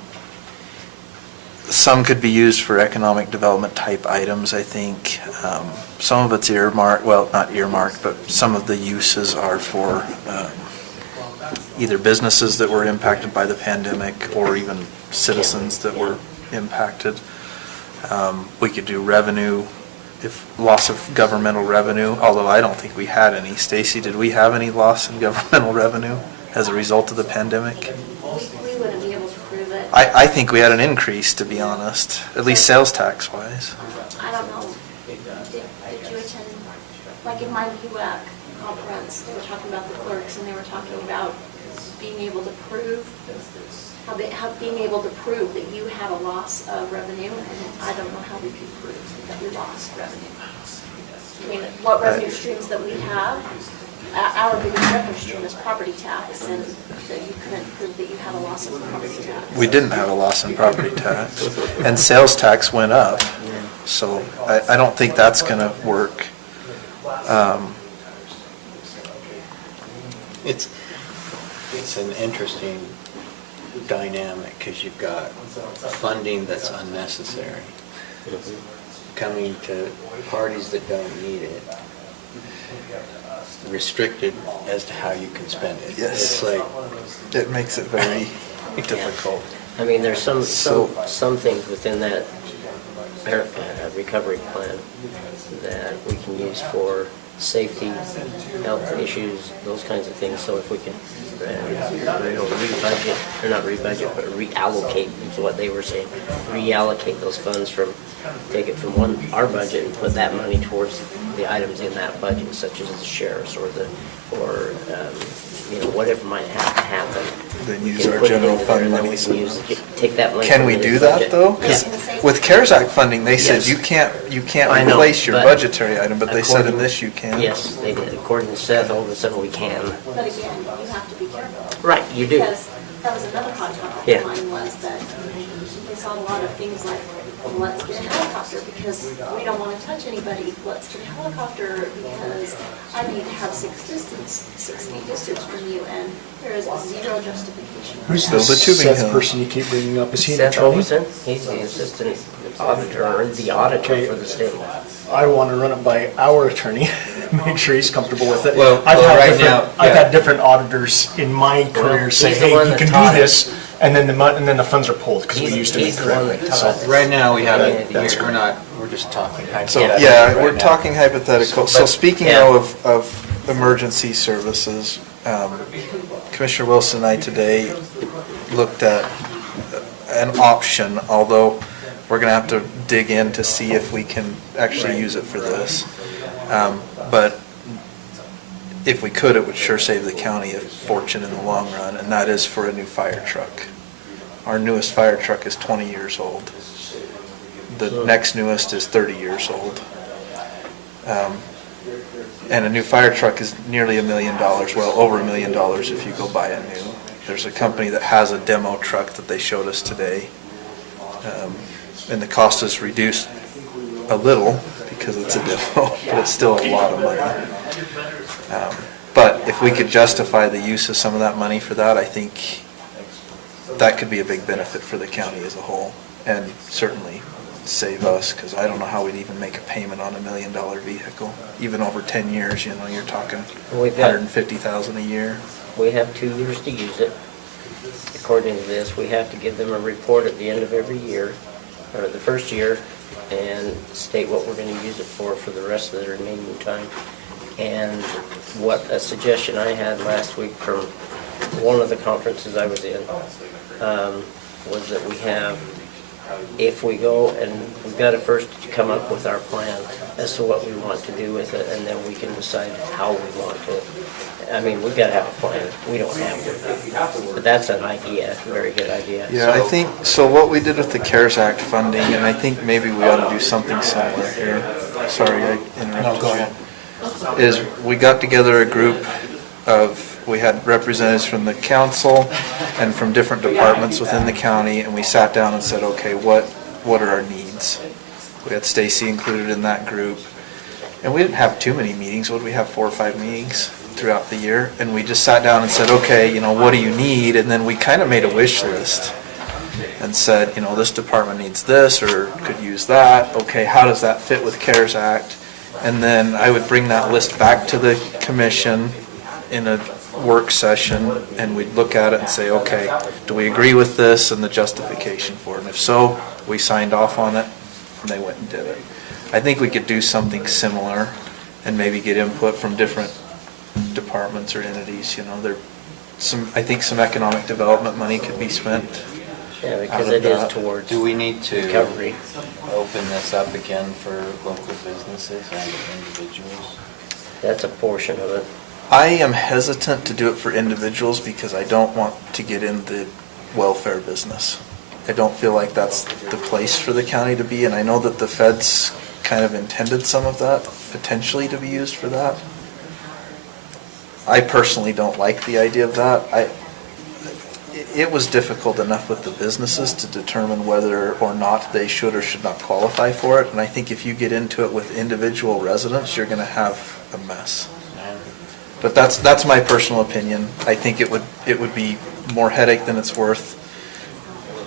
some could be used for economic development type items, I think. Some of it's earmarked, well, not earmarked, but some of the uses are for either businesses that were impacted by the pandemic or even citizens that were impacted. We could do revenue, if loss of governmental revenue, although I don't think we had any. Stacy, did we have any loss in governmental revenue as a result of the pandemic? We wouldn't be able to prove it. I think we had an increase, to be honest, at least sales tax wise. I don't know. Did you attend, like in my UAC conference, they were talking about the clerks and they were talking about being able to prove, being able to prove that you had a loss of revenue, and I don't know how we could prove that we lost revenue. I mean, what revenue streams that we have, our biggest revenue stream is property tax, and that you couldn't prove that you had a loss of property tax. We didn't have a loss in property tax, and sales tax went up, so I don't think that's going to work. It's an interesting dynamic, because you've got funding that's unnecessary coming to parties that don't need it, restricted as to how you can spend it. Yes. It's like, It makes it very difficult. I mean, there's some So- things within that recovery plan that we can use for safety, health issues, those kinds of things. So if we can, rebudget, or not rebudget, but reallocate, is what they were saying, reallocate those funds take it from our budget and put that money towards the items in that budget, such as the sheriff's or whatever might have to happen. Then We use can our put it general into fund there, and then we monies. can take that money. Can from we this do that budget. though? Because Yeah. with CARES Act funding, they said Yes. you can't I know, replace your but budgetary item, but they said in according- this you can. Yes, they did. According to Seth, all of a sudden we can. But again, you have to be careful. Right, you do. Because that was another hot topic Yeah. of mine, was that they saw a lot of things like, let's get a helicopter because we don't want to touch anybody. Let's get a helicopter because I need to have 6 feet distance from you, and there is zero justification. for Who's that. Build the a tubing Seth hill. person you keep bringing up? Is he an Seth attorney? Olson, he's the assistant auditor, or the auditor Okay. for the state. I want to run it by our attorney, make sure he's comfortable with it. Well, right now, I've yeah. had different auditors in my career say, he's the hey, one you that can taught do it. this, and then the funds are pulled, because we He's- used to be he's the one correctly. that So taught it. right now, we have That's we're just talking So, hypothetically. yeah, right we're now. talking hypothetical. So But- speaking yeah. though of emergency services, Commissioner Wilson and I today looked at an option, although we're gonna have to dig in to see if we can actually use it for this. But if we could, it would sure save the county a fortune in the long run, and that is for a new fire truck. Our newest fire truck is 20 years old. The next newest is 30 years old. And a new fire truck is nearly $1 million, well, over $1 million if you go buy it new. There's a company that has a demo truck that they showed us today. And the cost is reduced a little because it's a demo, but it's still a lot of money. But if we could justify the use of some of that money for that, I think that could be a big benefit for the county as a whole, and certainly save us, because I don't know how we'd even make a payment on $1 million vehicle. Even over 10 years, you're talking We've got- $150,000 a year. We have 2 years to use it. According to this, we have to give them a report at the end of every year, or the first year, and state what we're going to use it for the rest of the remaining time. And what a suggestion I had last week from one of the conferences I was in, was that we have, if we go, and we've got to first come up with our plan as to what we want to do with it, and then we can decide how we want to. I mean, we've got to have a plan. We don't have one. But that's an idea, a very good idea. Yeah, I think, so what we did with the CARES Act funding, and I think maybe we ought to do something similar here. Sorry, I interrupted you. No, go ahead. Is we got together a group we had representatives from the council and from different departments within the county, and we sat down and said, okay, what are our needs? We had Stacy included in that group. And we didn't have too many meetings. What did we have, 4 or 5 meetings throughout the year? And we just sat down and said, okay, you know, what do you need? And then we kind of made a wish list and said, you know, this department needs this or could use that. Okay, how does that fit with CARES Act? And then I would bring that list back to the commission in a work session, and we'd look at it and say, okay, do we agree with this and the justification for it? And if so, we signed off on it, and they went and did it. I think we could do something similar and maybe get input from different departments or entities, you know, I think some economic development money could be spent. Yeah, because it is towards Do we need to recovery. open this up again for local businesses and individuals? That's a portion of it. I am hesitant to do it for individuals because I don't want to get in the welfare business. I don't feel like that's the place for the county to be, and I know that the feds kind of intended some of that potentially to be used for that. I personally don't like the idea of that. It was difficult enough with the businesses to determine whether or not they should or should not qualify for it, and I think if you get into it with individual residents, you're going to have a mess. But that's my personal opinion. I think it would be more headache than it's worth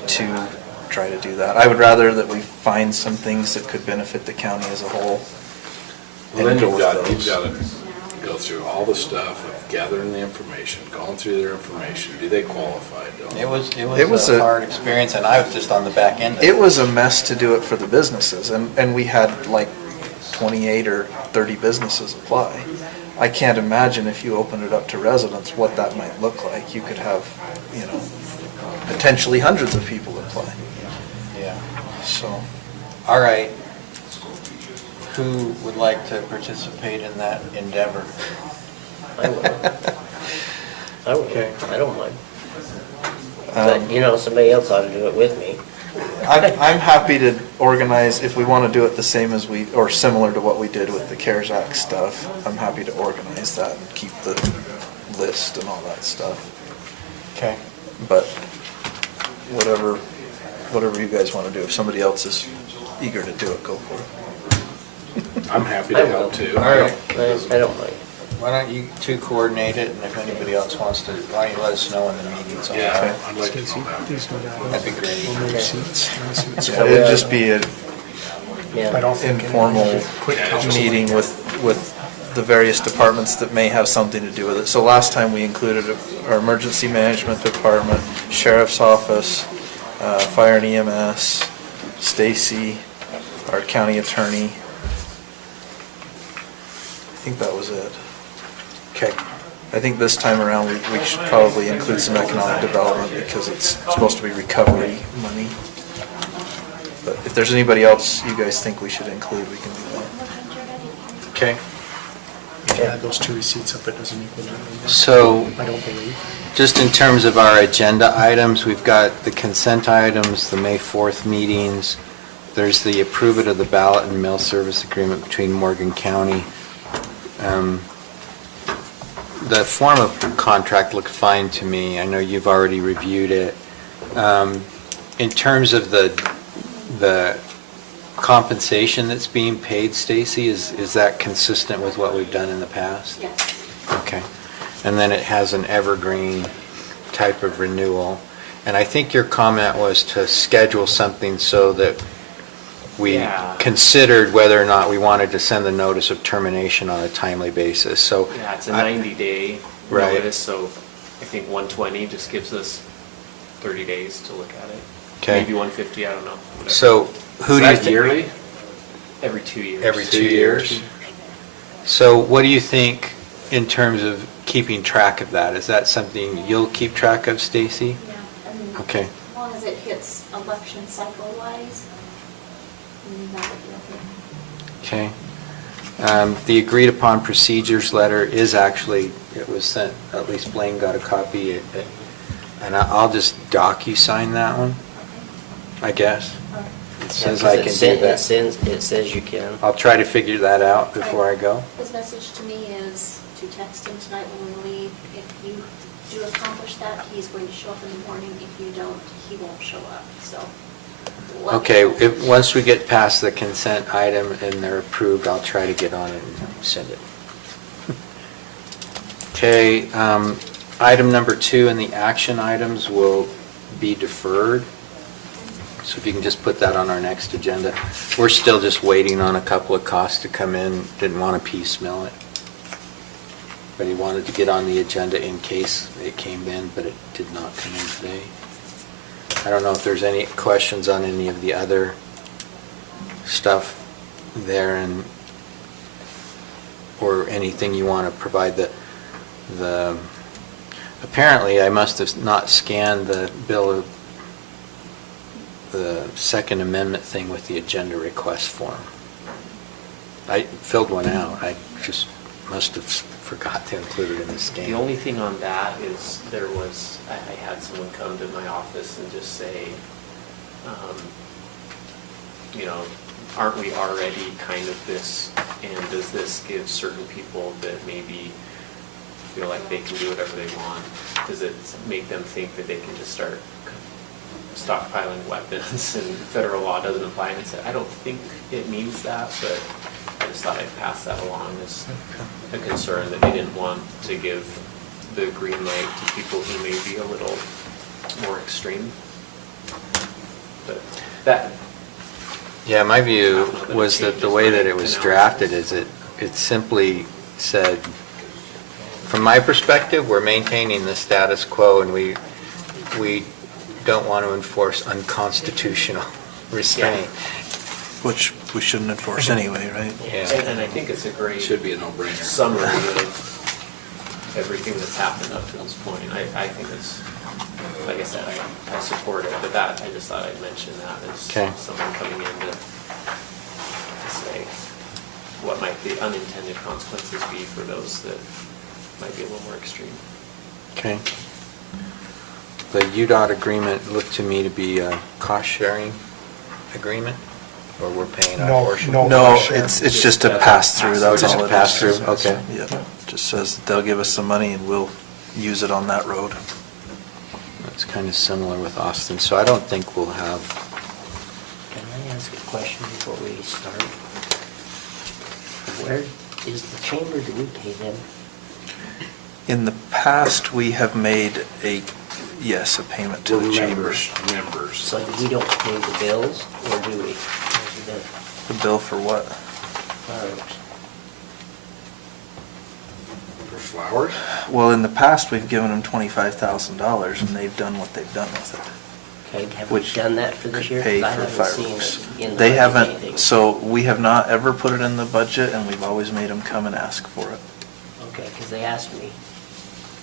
to try to do that. I would rather that we find some things that could benefit the county as a whole. Well, then and go you've with got those. to go through all the stuff of gathering the information, going through their information. Do they qualify? Don't they? It was a hard experience, and I was just on the back end of it. It was a mess to do it for the businesses, and we had like 28 or 30 businesses apply. I can't imagine if you opened it up to residents what that might look like. You could have, you know, potentially hundreds of people apply. Yeah. So, All right. Who would like to participate in that endeavor? I will. I will. Okay. I don't mind. But, you know, somebody else ought to do it with me. I'm happy to organize, if we want to do it the same as or similar to what we did with the CARES Act stuff, I'm happy to organize that and keep the list and all that stuff. Okay. But whatever you guys want to do, if somebody else is eager to do it, go for it. I'm happy I to will. help too. All right. I don't mind. Why don't you two coordinate it, and if anybody else wants to, why don't you let us know when the meeting's on? Yeah, I'd like to Stacy, know that. please go down. That'd be great. We'll move seats. Yeah, it'd just be an Yeah. I don't think informal quick council. meeting with the various departments that may have something to do with it. So last time we included our emergency management department, sheriff's office, fire and EMS, Stacy, our county attorney. I think that was it. Okay. I think this time around, we should probably include some economic development because it's supposed to be recovery money. But if there's anybody else you guys think we should include, we can do that. Okay. If you add those 2 receipts up, it doesn't equal that number. So, I don't believe. just in terms of our agenda items, we've got the consent items, the May 4th meetings. There's the approval of the ballot and mail service agreement between Morgan County. The form of contract looked fine to me. I know you've already reviewed it. In terms of the compensation that's being paid, Stacy, is that consistent with what we've done in the past? Yes. Okay. And then it has an evergreen type of renewal. And I think your comment was to schedule something so that we Yeah. considered whether or not we wanted to send the notice of termination on a timely basis. So Yeah, it's a I- 90-day Right. notice, so I think 120 just gives us 30 days to look at it. Okay. Maybe 150, I don't know. whatever. So who Is do you that think? yearly? Every 2 years. Every 2 2 years. years? So what do you think in terms of keeping track of that? Is that something you'll keep track of, Stacy? Yeah, and Okay. as long as it hits election cycle wise, that would be okay. Okay. The agreed upon procedures letter is actually, it was sent, at least Blaine got a copy, and I'll just docu-sign that one, I guess. It says I can do that. It says you can. I'll try to figure that out before I go. His message to me is to text him tonight when we leave. If you do accomplish that, he's going to show up in the morning. If you don't, he won't show up, so. let me Okay, know. once we get past the consent item and they're approved, I'll try to get on it and send it. Okay, item number 2 in the action items will be deferred. So if you can just put that on our next agenda. We're still just waiting on a couple of costs to come in, didn't want to piecemeal it. But he wanted to get on the agenda in case it came in, but it did not come in today. I don't know if there's any questions on any of the other stuff there, and or anything you want to provide. Apparently I must have not scanned the bill, the Second Amendment thing with the agenda request form. I filled one out, I just must have forgot to include it in the scan. The only thing on that is I had someone come to my office and just say, aren't we already kind of this, and does this give certain people that maybe feel like they can do whatever they want, does it make them think that they can just start stockpiling weapons and federal law doesn't apply? And I said, I don't think it means that, but I just thought I'd pass that along as a concern, that they didn't want to give the green light to people who may be a little more extreme. But that, Yeah, my view was that the way that it was drafted is it simply said, from my perspective, we're maintaining the status quo and we don't want to enforce unconstitutional restraint. Which we shouldn't enforce anyway, right? Yeah. and I think it's a great Should be a no-brainer. summary of everything that's happened up to this point. I think it's, like I said, I support it, but that, I just thought I'd mention that as Okay. someone coming in to say what might the unintended consequences be for those that might be a little more extreme. Okay. The UDOT agreement looked to me to be a cost-sharing agreement, or we're paying our portion? No. No, cost share. it's just a pass-through, that's Just all a it is. pass-through, okay. Yeah, just says that they'll give us some money and we'll use it on that road. It's kind of similar with Austin, so I don't think we'll have, Can I ask a question before we start? Where is the chamber, do we pay them? In the past, we have made a payment to the chambers. Members. So we don't pay the bills, or do we? The bill for what? Fireworks. For flowers? Well, in the past, we've given them $25,000 and they've done what they've done with it. Okay, have we Which done that for this year? Pay 'Cause I for haven't seen fireworks. it in the They budget haven't, anything. so we have not ever put it in the budget and we've always made them come and ask for it. Okay, because they asked me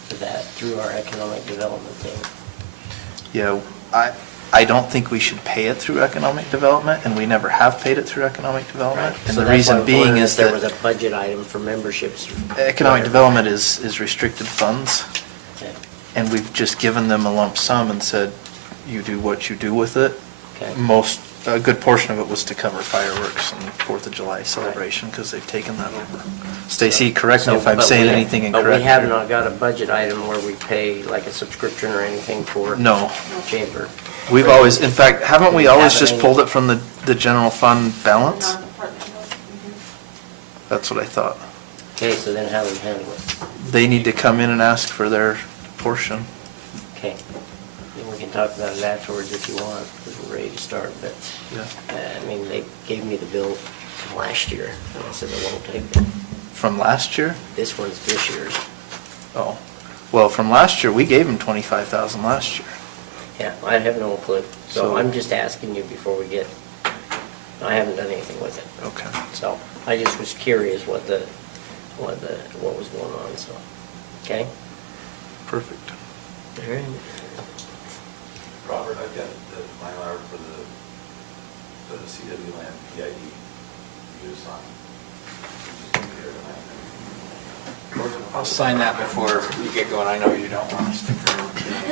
for that through our economic development thing. Yeah, I don't think we should pay it through economic development, and we never have paid it through economic development. And So the that's why I reason was being wondering is if there was a that budget item for memberships. or economic whatever. development is restricted funds, Okay, and we've just given them a lump sum and said, you do what you do with it. okay. A good portion of it was to cover fireworks and Fourth of July celebration, because they've taken that over. Stacy, correct me So, if I'm but saying we- anything incorrect. But we have here. not got a budget item where we pay like a subscription or anything for No. chamber. We've always, in fact, haven't we We always haven't just any- pulled it from the general fund balance? Non-departmental. That's what I thought. Okay, so then how do we handle it? They need to come in and ask for their portion. Okay, then we can talk about it afterwards if you want, because we're ready to start, but, I mean, they gave me the bill from last year, and I said I won't take it. From last year? This one's this year's. Oh, well, from last year, we gave them 25,000 last year. Yeah, I have no clue, so So- I'm just asking you before we get, I haven't done anything with it. Okay. So, I just was curious what was going on, so, okay? Perfect. All right. Robert, I've got the Mylar for the CW land PID. You just sign. Just here tonight. I'll sign that before you get going. I know you don't want us to,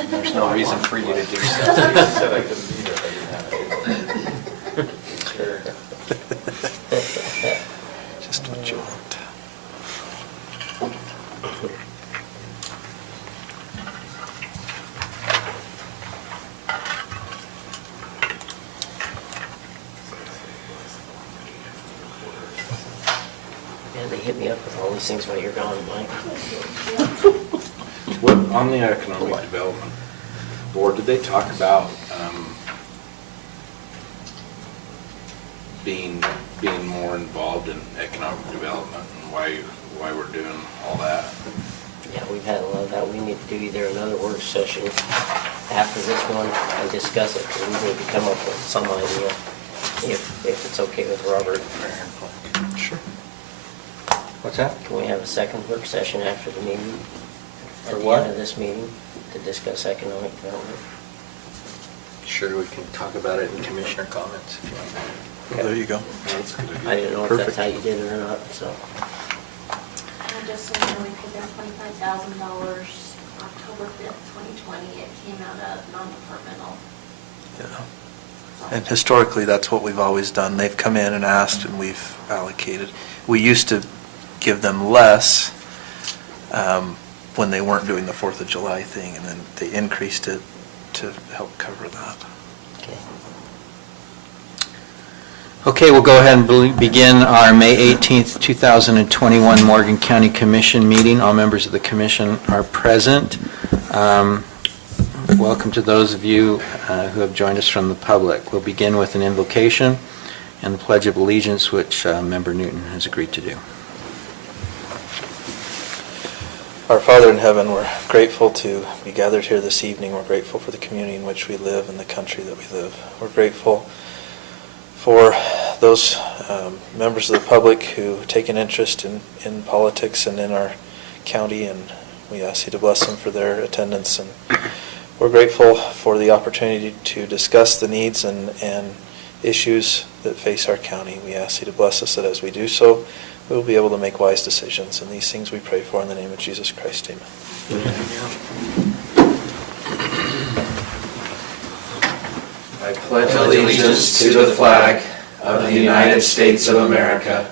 there's no reason for you to do You so. said I couldn't be here if I didn't have it. Sure. Just what you want. hit me up with all these things while you're gone, Mike. What, on the Economic Development Board, did they talk about being more involved in economic development and why we're doing all that? Yeah, we've had a lot of that. We need to do either another work session after this one and discuss it. We need to come up with some idea, if it's okay with Robert. Sure. What's that? Can we have a second work session after the meeting? For At the what? end of this meeting, to discuss economic development? Sure, we can talk about it in commissioner comments if you want. Well, there you go. That's a good idea. I didn't know if that's Perfect. how you did it or not, so. And just so you know, we paid them $25,000 October 5th, 2020. It came out of non-departmental. Yeah. And historically, that's what we've always done. They've come in and asked, and we've allocated. We used to give them less when they weren't doing the 4th of July thing, and then they increased it to help cover that. Okay. Okay, we'll go ahead and begin our May 18th, 2021 Morgan County Commission meeting. All members of the commission are present. Welcome to those of you who have joined us from the public. We'll begin with an invocation and the Pledge of Allegiance, which Member Newton has agreed to do. Our Father in heaven, we're grateful to be gathered here this evening. We're grateful for the community in which we live and the country that we live. We're grateful for those members of the public who take an interest in politics and in our county, and we ask you to bless them for their attendance. And we're grateful for the opportunity to discuss the needs and issues that face our county. We ask you to bless us that as we do so, we will be able to make wise decisions. And these things we pray for in the name of Jesus Christ. Amen. I pledge allegiance to the flag of the United States of America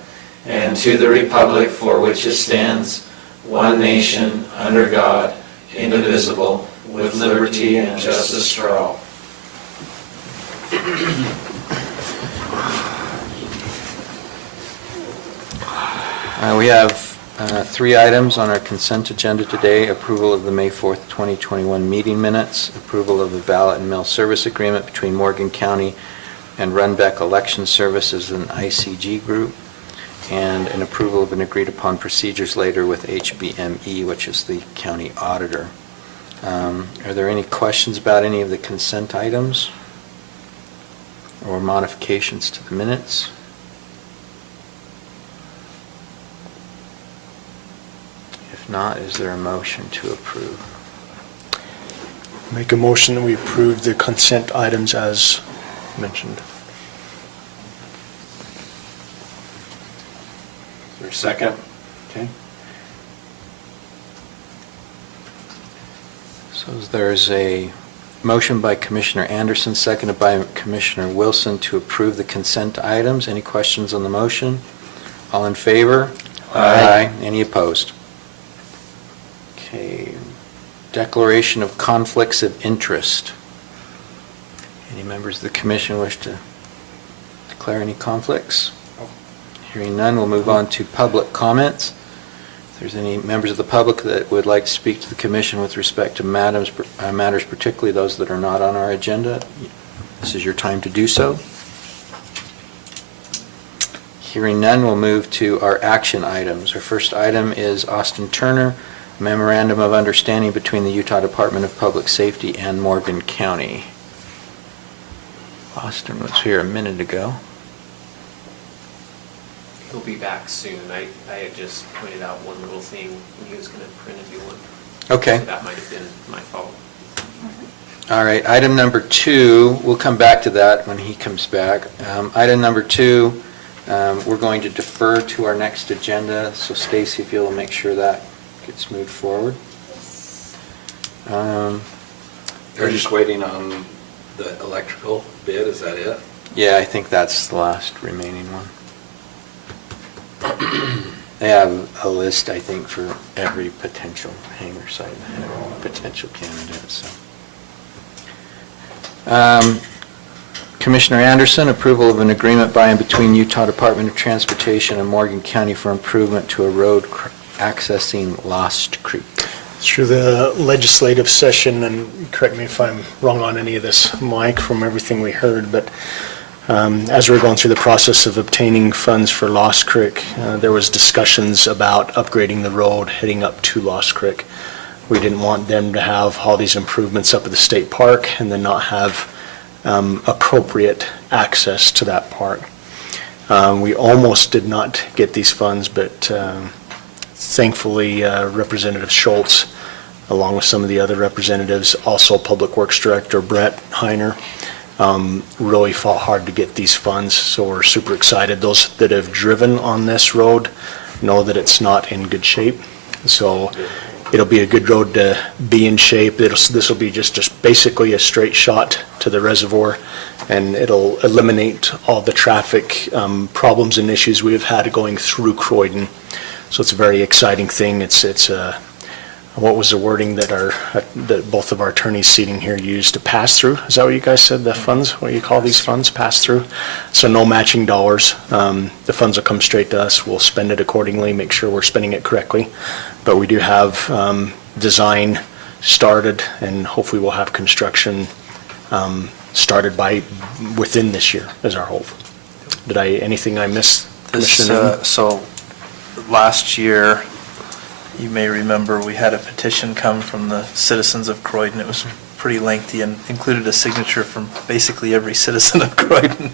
and to the republic for which it stands, one nation, under God, indivisible, with liberty and justice for all. We have 3 items on our consent agenda today: approval of the May 4th, 2021 meeting minutes, approval of the ballot and mail service agreement between Morgan County and Runbeck Election Services and ICG Group, and an approval of an agreed-upon procedures later with HBME, which is the county auditor. Are there any questions about any of the consent items or modifications to the minutes? If not, is there a motion to approve? Make a motion that we approve the consent items as mentioned. Is there a second? Okay. So there's a motion by Commissioner Anderson, seconded by Commissioner Wilson, to approve the consent items. Any questions on the motion? All in favor? Aye. Any opposed? Okay. Declaration of conflicts of interest. Any members of the commission wish to declare any conflicts? Hearing none, we'll move on to public comments. If there's any members of the public that would like to speak to the commission with respect to matters, particularly those that are not on our agenda, this is your time to do so. Hearing none, we'll move to our action items. Our first item is Austin Turner, Memorandum of Understanding between the Utah Department of Public Safety and Morgan County. Austin was here a minute ago. He'll be back soon. I had just pointed out one little thing, and he was going to print a new one. Okay. So that might have been my fault. All right, item number 2, we'll come back to that when he comes back. Item number 2, we're going to defer to our next agenda, so Stacy, if you'll make sure that gets moved forward. They're just waiting on the electrical bid, is that it? Yeah, I think that's the last remaining one. They have a list, I think, for every potential hangar site, potential candidate, so. Commissioner Anderson, approval of an agreement by and between Utah Department of Transportation and Morgan County for improvement to a road accessing Lost Creek. Through the legislative session, and correct me if I'm wrong on any of this, Mike, from everything we heard, but as we were going through the process of obtaining funds for Lost Creek, there was discussions about upgrading the road heading up to Lost Creek. We didn't want them to have all these improvements up at the state park and then not have appropriate access to that park. We almost did not get these funds, but thankfully Representative Schultz, along with some of the other representatives, also Public Works Director Brett Heiner, really fought hard to get these funds, so we're super excited. Those that have driven on this road know that it's not in good shape, so it'll be a good road to be in shape. This will be just basically a straight shot to the reservoir, and it'll eliminate all the traffic problems and issues we've had going through Croydon. So it's a very exciting thing. It's what was the wording that both of our attorneys seating here used, to pass through? Is that what you guys said, the funds? What do you call these funds, pass through? So no matching dollars. The funds will come straight to us. We'll spend it accordingly, make sure we're spending it correctly. But we do have design started, and hopefully we'll have construction started by within this year is our hope. Anything I missed, Commissioner Newton? So last year, you may remember, we had a petition come from the citizens of Croydon. It was pretty lengthy and included a signature from basically every citizen of Croydon.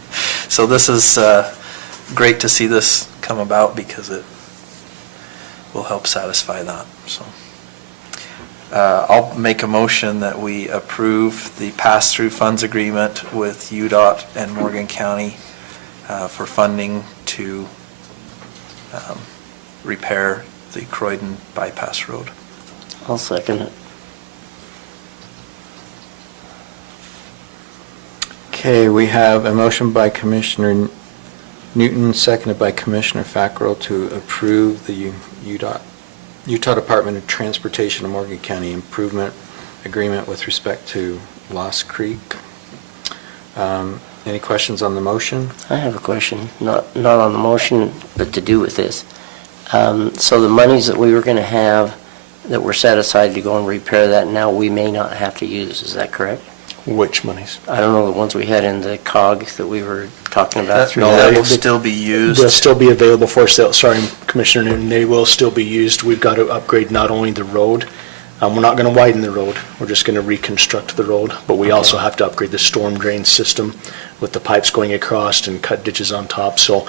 So this is great to see this come about because it will help satisfy that. So I'll make a motion that we approve the pass-through funds agreement with UDOT and Morgan County for funding to repair the Croydon bypass road. I'll second it. Okay, we have a motion by Commissioner Newton, seconded by Commissioner Fackrell to approve the Utah Department of Transportation and Morgan County improvement agreement with respect to Lost Creek. Any questions on the motion? I have a question, not on the motion, but to do with this. So the monies that we were going to have that were set aside to go and repair that, now we may not have to use, is that correct? Which monies? I don't know, the ones we had in the COG that we were talking about through That will that. still be used. They'll still be available for sale. Sorry, Commissioner Newton, they will still be used. We've got to upgrade not only the road, we're not going to widen the road, we're just going to reconstruct the road, but we also have to upgrade the storm drain system with the pipes going across and cut ditches on top. So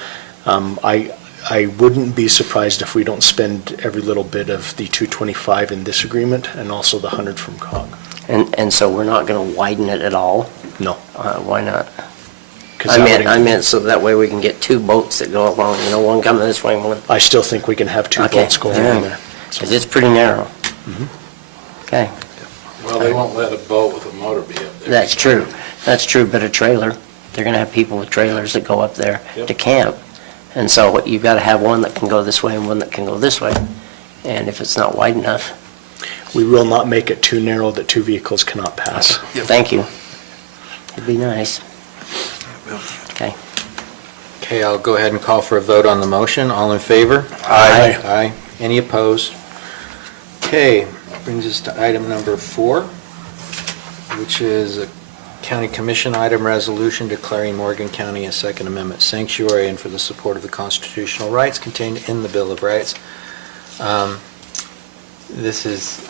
I wouldn't be surprised if we don't spend every little bit of the 225 in this agreement and also the 100 from COG. And so we're not going to widen it at all? No. Why not? 'Cause that would I meant so that way we can get two boats that go along, one coming this way and one. I still think we can have two Okay, boats going yeah. in there. Because it's pretty narrow. Okay, Well, they won't let a boat with a motor be up there. that's true. That's true, but a trailer, they're going to have people with trailers that go up there Yep. to camp. And so you've got to have one that can go this way and one that can go this way. And if it's not wide enough, We will not make it too narrow that two vehicles cannot pass. thank you. It'd be nice. Okay. Okay, I'll go ahead and call for a vote on the motion. All in favor? Aye. Aye. Any opposed? Okay, brings us to item number 4, which is a county commission item resolution declaring Morgan County a Second Amendment sanctuary and for the support of the constitutional rights contained in the Bill of Rights. This is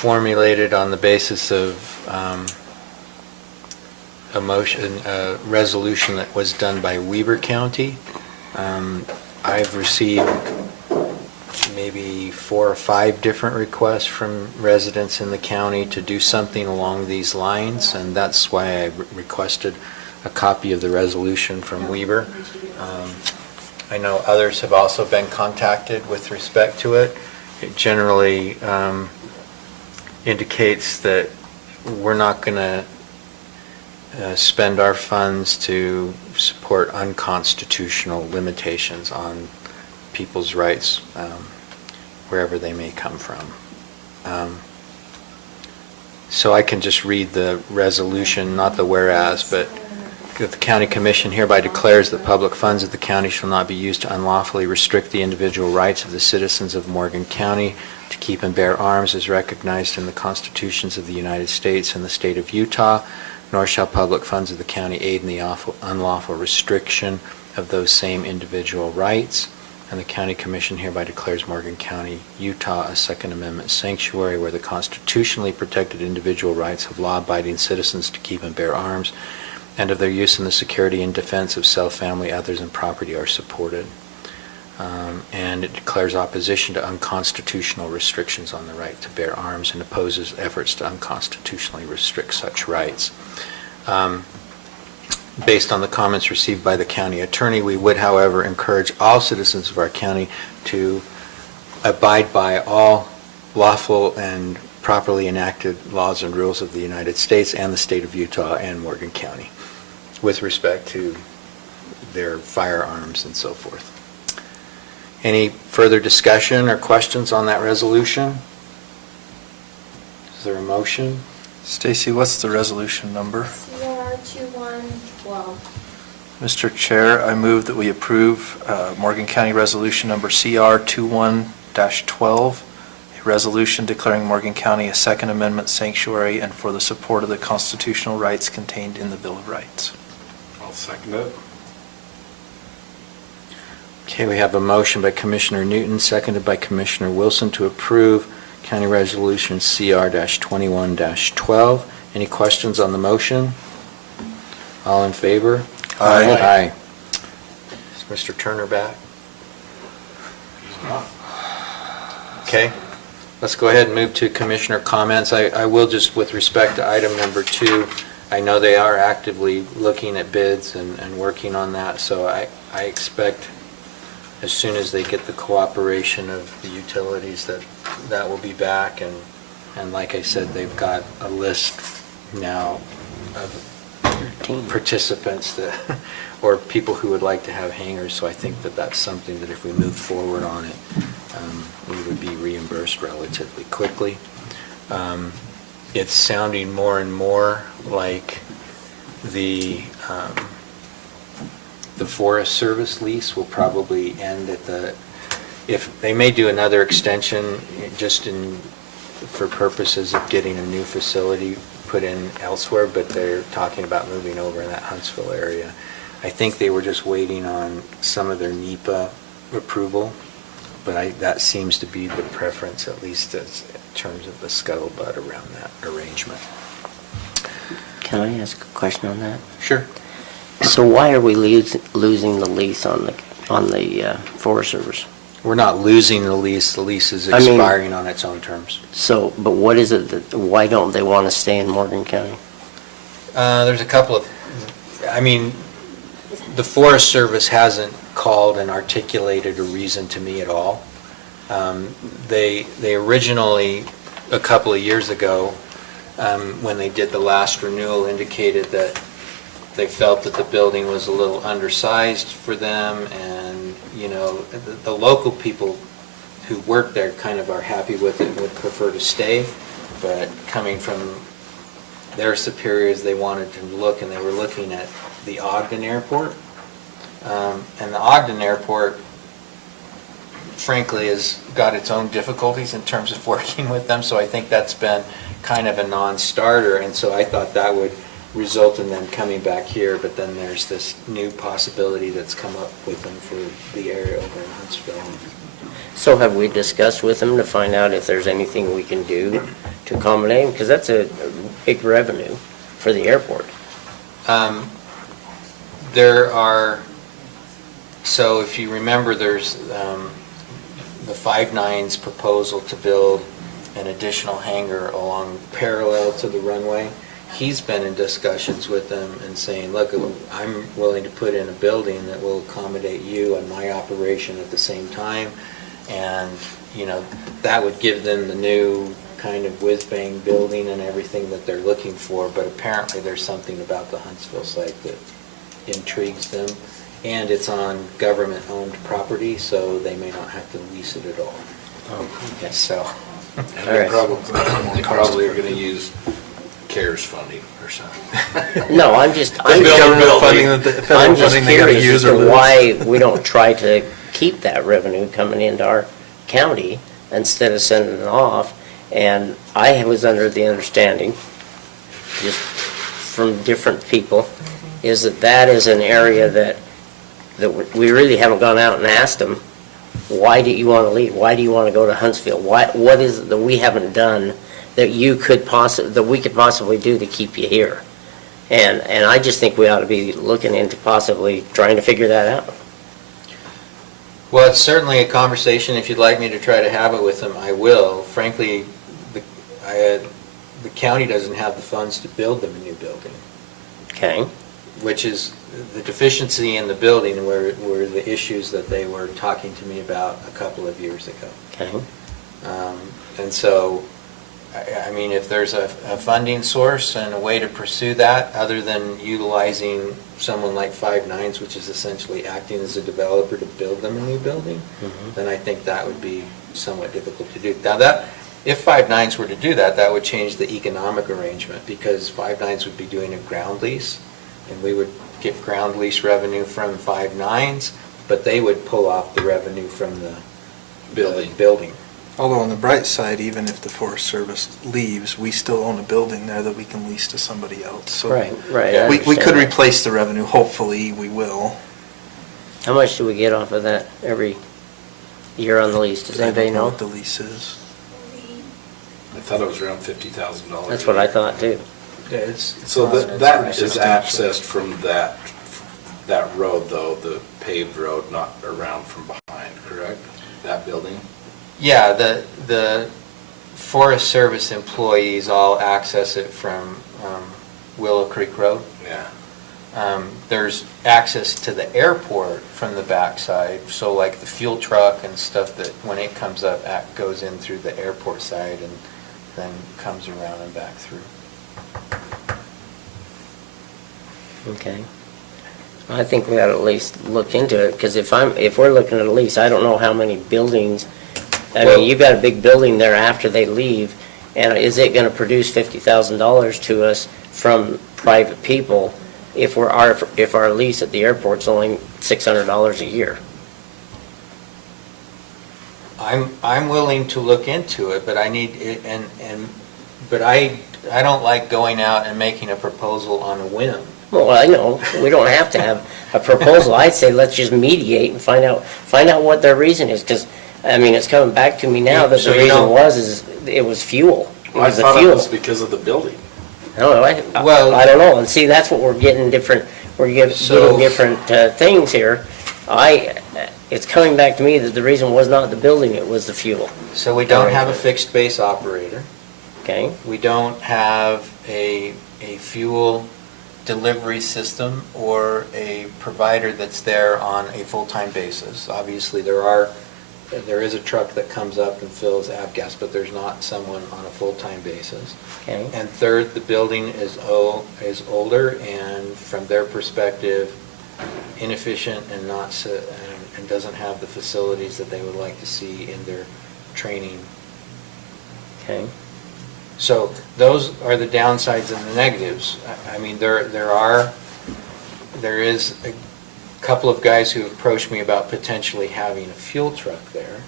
formulated on the basis of a resolution that was done by Weber County. I've received maybe 4 or 5 different requests from residents in the county to do something along these lines, and that's why I requested a copy of the resolution from Weber. I know others have also been contacted with respect to it. It generally indicates that we're not going to spend our funds to support unconstitutional limitations on people's rights wherever they may come from. So I can just read the resolution, not the whereas, but The county commission hereby declares that public funds of the county shall not be used to unlawfully restrict the individual rights of the citizens of Morgan County to keep and bear arms as recognized in the constitutions of the United States and the state of Utah, nor shall public funds of the county aid in the unlawful restriction of those same individual rights. And the county commission hereby declares Morgan County, Utah, a Second Amendment sanctuary where the constitutionally protected individual rights of law-abiding citizens to keep and bear arms and of their use in the security and defense of self, family, others, and property are supported. And it declares opposition to unconstitutional restrictions on the right to bear arms and opposes efforts to unconstitutionally restrict such rights. Based on the comments received by the county attorney, we would, however, encourage all citizens of our county to abide by all lawful and properly enacted laws and rules of the United States and the state of Utah and Morgan County with respect to their firearms and so forth. Any further discussion or questions on that resolution? Is there a motion? Stacy, what's the resolution number? CR 2112. Mr. Chair, I move that we approve Morgan County Resolution Number CR 21-12, a resolution declaring Morgan County a Second Amendment sanctuary and for the support of the constitutional rights contained in the Bill of Rights. I'll second it. Okay, we have a motion by Commissioner Newton, seconded by Commissioner Wilson to approve County Resolution CR-21-12. Any questions on the motion? All in favor? Aye. Aye. Is Mr. Turner back? He's not. Okay, let's go ahead and move to commissioner comments. I will just, with respect to item number 2, I know they are actively looking at bids and working on that, so I expect as soon as they get the cooperation of the utilities that will be back, and like I said, they've got a list now of participants that, or people who would like to have hangars, so I think that that's something that if we move forward on it, we would be reimbursed relatively quickly. It's sounding more and more like the Forest Service lease will probably end at if they may do another extension just for purposes of getting a new facility put in elsewhere, but they're talking about moving over in that Huntsville area. I think they were just waiting on some of their NEPA approval, but that seems to be the preference, at least in terms of the scuttlebutt around that arrangement. Can I ask a question on that? Sure. So why are we losing the lease on the Forest Service? We're not losing the lease is expiring on its own terms. So, but what is it why don't they want to stay in Morgan County? There's a couple of, the Forest Service hasn't called and articulated a reason to me at all. They originally, a couple of years ago, when they did the last renewal, indicated that they felt that the building was a little undersized for them, and the local people who work there kind of are happy with it and would prefer to stay, but coming from their superiors, they wanted to look, and they were looking at the Ogden Airport. And the Ogden Airport, frankly, has got its own difficulties in terms of working with them, so I think that's been kind of a non-starter, and so I thought that would result in them coming back here, but then there's this new possibility that's come up with them for the area over in Huntsville. So have we discussed with them to find out if there's anything we can do to accommodate them? Because that's a big revenue for the airport. So if you remember, there's the 5.9's proposal to build an additional hangar along parallel to the runway. He's been in discussions with them and saying, look, I'm willing to put in a building that will accommodate you and my operation at the same time. And, that would give them the new kind of whiz-bang building and everything that they're looking for. But apparently there's something about the Huntsville site that intrigues them. And it's on government-owned property, so they may not have to lease it at all. Oh. So. And they probably are going to use CARES funding or something. No, I'm just, Government funding that the federal I'm just funding they gotta curious use as or to lose. why we don't try to keep that revenue coming into our county instead of sending it off. And I was under the understanding, just from different people, is that that is an area that we really haven't gone out and asked them, why do you want to leave? Why do you want to go to Huntsville? What is it that we haven't done that we could possibly do to keep you here? And I just think we ought to be looking into possibly trying to figure that out. Well, it's certainly a conversation. If you'd like me to try to have it with them, I will. Frankly, the county doesn't have the funds to build them a new building, Okay? which is the deficiency in the building were the issues that they were talking to me about a couple of years ago. Okay. And so, I mean, if there's a funding source and a way to pursue that, other than utilizing someone like Five Nines, which is essentially acting as a developer to build them a new building, then I think that would be somewhat difficult to do. Now if Five Nines were to do that, that would change the economic arrangement, because Five Nines would be doing a ground lease, and we would get ground lease revenue from Five Nines, but they would pull off the revenue from the building. Although on the bright side, even if the Forest Service leaves, we still own a building there that we can lease to somebody else. So Right, I we could understand that. replace the revenue, hopefully we will. How much do we get off of that every year on the lease? Does I anybody don't know know? what the lease is. I thought it was around $50,000. That's what I thought too. Yeah, it's So not an that expensive is substantial. accessed from that road though, the paved road, not around from behind, correct? That building? Yeah, the Forest Service employees all access it from Willow Creek Road. Yeah. There's access to the airport from the backside, so like the fuel truck and stuff that when it comes up, goes in through the airport side and then comes around and back through. Okay. I think we ought to at least look into it, because if we're looking at a lease, I don't know how many buildings, Well- you've got a big building there after they leave, and is it gonna produce $50,000 to us from private people if our lease at the airport's only $600 a year? I'm willing to look into it, but I need it, but I don't like going out and making a proposal on a whim. Well, I know, we don't have to have a proposal. I'd say let's just mediate and find out what their reason is, because, I mean, it's coming back to me now that So the you reason don't- it was fuel. It I was the thought it fuel. was because of the building. I don't know, Well- I don't know, and see, that's what we're getting different, getting So- different things here. It's coming back to me that the reason was not the building, it was the fuel, So we don't have a fixed base operator. okay? We don't have a fuel delivery system or a provider that's there on a full-time basis. Obviously, there is a truck that comes up and fills avgas, but there's not someone on a full-time basis. Okay, And third, the building is older, and from their perspective, inefficient and and doesn't have the facilities that they would like to see in their training. okay. So those are the downsides and the negatives. I mean, there is a couple of guys who approached me about potentially having a fuel truck there.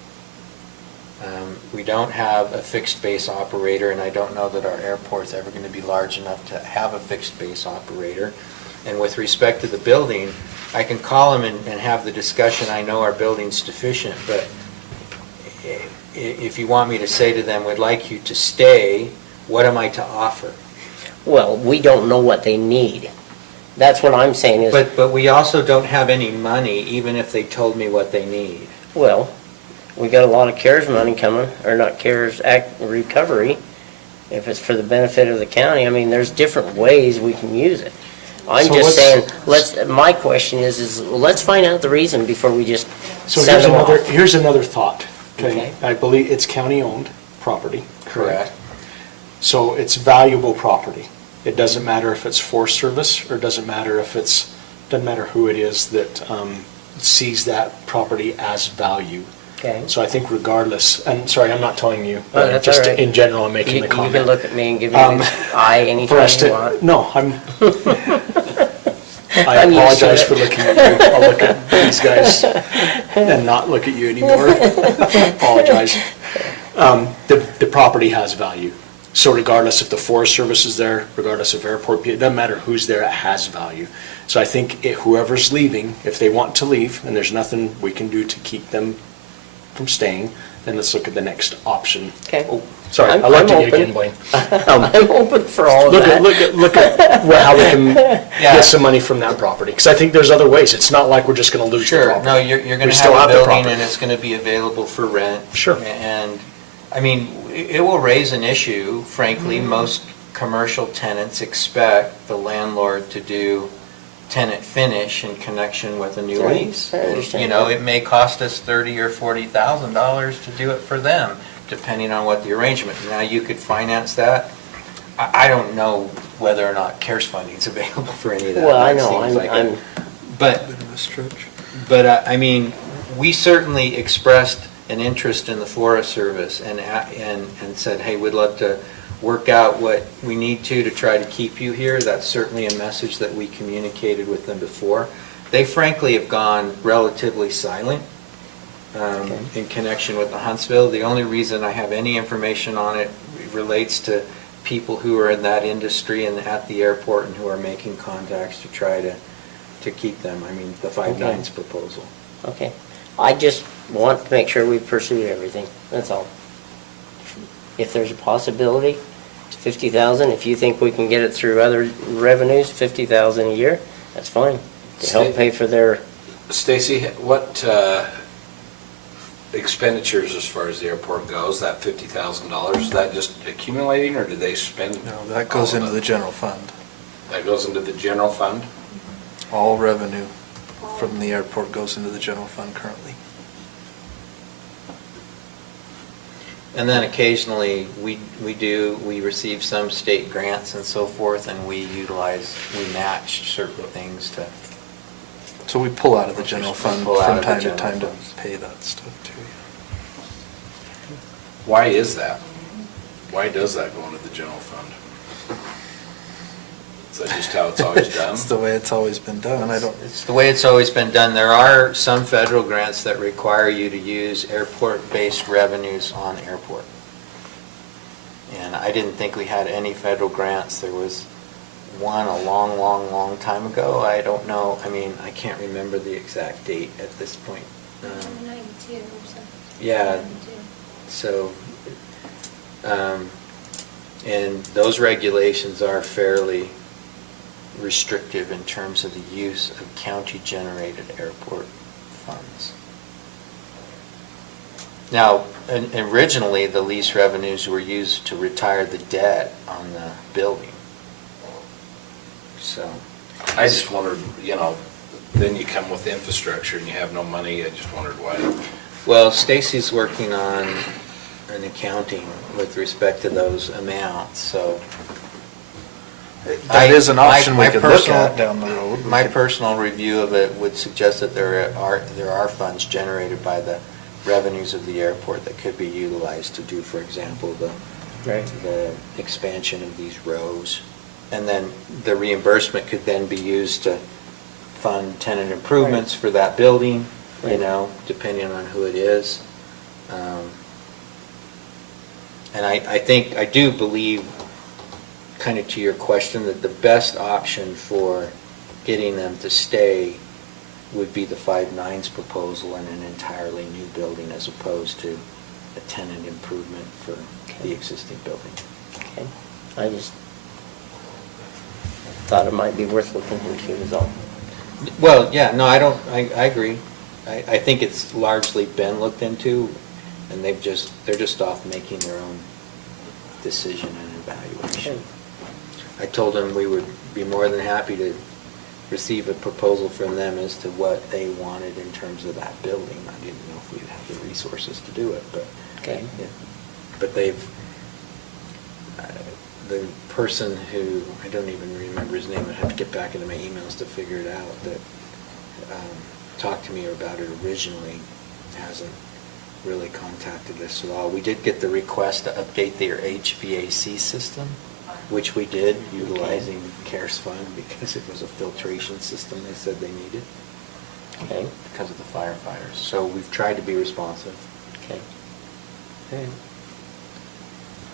We don't have a fixed base operator, and I don't know that our airport's ever going to be large enough to have a fixed base operator. And with respect to the building, I can call them and have the discussion. I know our building's deficient, but if you want me to say to them, we'd like you to stay, what am I to offer? Well, we don't know what they need. That's what I'm saying is, But we also don't have any money, even if they told me what they need. well, we got a lot of CARES money coming, or not CARES, recovery, if it's for the benefit of the county. I mean, there's different ways we can use it. I'm So just let's- saying, my question is let's find out the reason before we just So send them off. here's another thought, okay? Okay. I believe it's county-owned property. Correct. So it's valuable property. It doesn't matter if it's Forest Service, or doesn't matter who it is that sees that property as value. Okay. So I think regardless, and sorry, I'm not telling you, Oh, but that's just all right. in general, I'm making You the you comment. can look at me and give me Um, the eye For anytime us you to, want. no, I I'm used to apologize it. for looking at you. I'll look at these guys and not look at you anymore. Apologize. The property has value. So regardless if the Forest Service is there, regardless if airport, it doesn't matter who's there, it has value. So I think whoever's leaving, if they want to leave, and there's nothing we can do to keep them from staying, then let's look at the next option. Okay. Oh, sorry, I I'm looked at you open. again, Blaine. I'm open for all of Look that. at how we can Yeah. get some money from that property, because I think there's other ways. It's not like we're just gonna lose the Sure, property. no, you're We gonna still have a the building property. and it's gonna be available for rent. Sure. And, I mean, it will raise an issue, frankly. Mm-hmm. Most commercial tenants expect the landlord to do tenant finish in connection with a new Right, lease. I understand You know, that. it may cost us $30,000 or $40,000 to do it for them, depending on what the arrangement. Now, you could finance that. I don't know whether or not CARES funding's available for any of that. Well, I That know, seems like I'm, But Bit of a stretch. but, I mean, we certainly expressed an interest in the Forest Service and said, hey, we'd love to work out what we need to try to keep you here. That's certainly a message that we communicated with them before. They frankly have gone relatively silent Okay. in connection with the Huntsville. The only reason I have any information on it relates to people who are in that industry and at the airport and who are making contacts to try to keep them. I mean, the Five Okay. Nines proposal. okay. I just want to make sure we pursue everything, that's all. If there's a possibility, it's 50,000. If you think we can get it through other revenues, 50,000 a year, that's fine. To help pay for their, Stacy, what expenditures as far as the airport goes, that $50,000, is that just accumulating or do they spend? No, that goes all of into the it? general fund. That goes into the general fund? All revenue from the airport goes into the general fund currently. And then occasionally, we receive some state grants and so forth, and we match certain things to, So we pull out of the general fund Pull out from of the time to general time to funds. pay that stuff too. Why is that? Why does that go into the general fund? Is that just how it's always done? That's the way it's always been done. I don't, it's the way it's always been done. There are some federal grants that require you to use airport-based revenues on airport. And I didn't think we had any federal grants. There was one a long, long, long time ago. I don't know, I mean, I can't remember the exact date at this point. 92 or something. Yeah. 92. So, and those regulations are fairly restrictive in terms of the use of county-generated airport funds. Now, originally, the lease revenues were used to retire the debt on the building. So, I just wondered, you know, then you come with infrastructure and you have no money, I just wondered why. well, Stacy's working on an accounting with respect to those amounts, so. that is an option we my could look personal- at down the road. We My could- personal review of it would suggest that there are funds generated by the revenues of the airport that could be utilized to do, for example, right, the expansion of these rows. And then the reimbursement could then be used to fund tenant improvements for that building, you Right. know, depending on who it is. And I do believe, kind of to your question, that the best option for getting them to stay would be the Five Nines proposal in an entirely new building as opposed to a tenant improvement for the existing building. okay. I just thought it might be worth looking into is all. Well, yeah, no, I agree. I think it's largely been looked into, and they're just off making their own decision and evaluation. I told them we would be more than happy to receive a proposal from them as to what they wanted in terms of that building. I didn't know if we'd have the resources to do it, but. Okay. Yeah. But the person who, I don't even remember his name, I'd have to get back into my emails to figure it out, that talked to me about it originally, hasn't really contacted us at all. We did get the request to update their HVAC system, which we did, utilizing CARES fund because it was a filtration system they said they needed. Okay. Because of the firefighters. So we've tried to be responsive. Okay. Okay.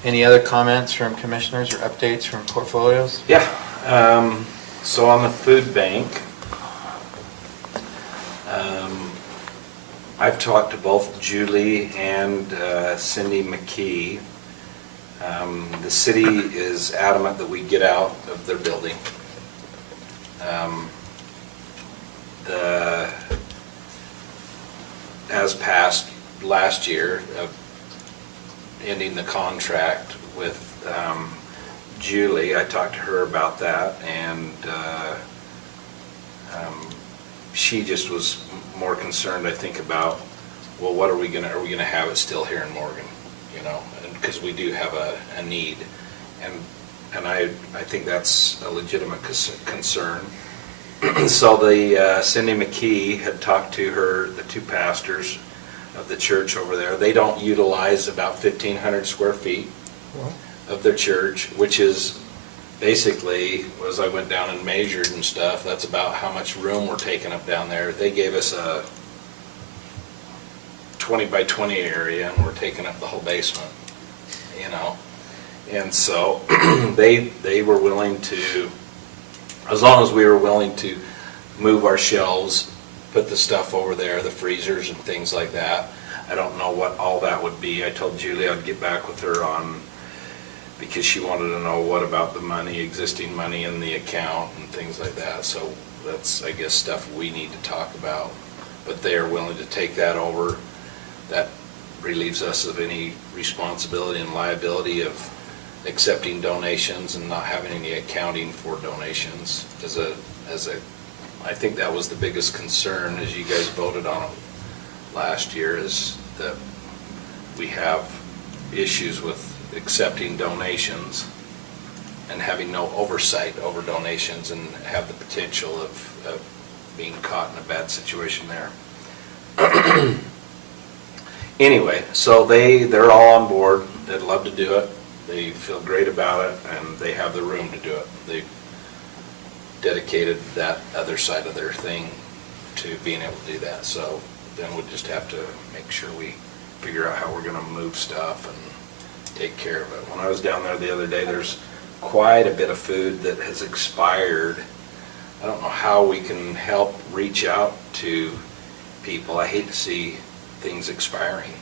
Any other comments from commissioners or updates from portfolios? Yeah, so on the food bank, I've talked to both Julie and Cindy McKee. The city is adamant that we get out of their building. As passed last year, ending the contract with Julie, I talked to her about that, and she just was more concerned, I think, about, well, what are we gonna have it still here in Morgan, you know, because we do have a need, and I think that's a legitimate concern. So the Cindy McKee had talked to the two pastors of the church over there. They don't utilize about 1,500 square feet of their church, which is basically, as I went down and measured and stuff, that's about how much room we're taking up down there. They gave us a 20 by 20 area, and we're taking up the whole basement, you know. And so they were willing to, as long as we were willing to move our shelves, put the stuff over there, the freezers and things like that. I don't know what all that would be. I told Julie I'd get back with her on, because she wanted to know what about the money, existing money in the account and things like that. So that's, I guess, stuff we need to talk about. But they are willing to take that over. That relieves us of any responsibility and liability of accepting donations and not having any accounting for donations. I think that was the biggest concern as you guys voted on it last year, is that we have issues with accepting donations and having no oversight over donations, and have the potential of being caught in a bad situation there. Anyway, so they're all on board. They'd love to do it. They feel great about it, and they have the room to do it. They dedicated that other side of their thing to being able to do that. So then we'll just have to make sure we figure out how we're going to move stuff and take care of it. When I was down there the other day, there's quite a bit of food that has expired. I don't know how we can help reach out to people. I hate to see things expiring.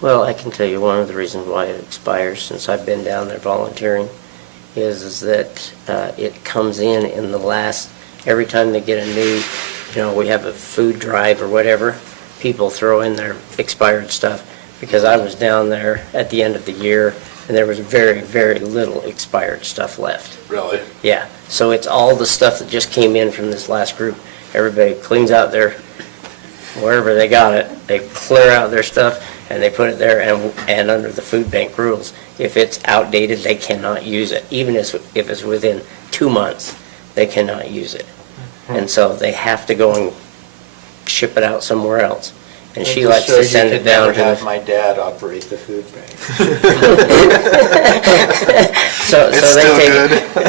Well, I can tell you one of the reasons why it expires, since I've been down there volunteering, is that it comes in the last, every time they get a new, we have a food drive or whatever, people throw in their expired stuff. Because I was down there at the end of the year, and there was very, very little expired stuff left. Really? Yeah, so it's all the stuff that just came in from this last group. Everybody cleans out their, wherever they got it, they clear out their stuff, and they put it there, and under the food bank rules, if it's outdated, they cannot use it. Even if it's within 2 months, they cannot use it. And so they have to go and ship it out somewhere else. And she likes to send it down to... You could never have my dad operate the food bank. So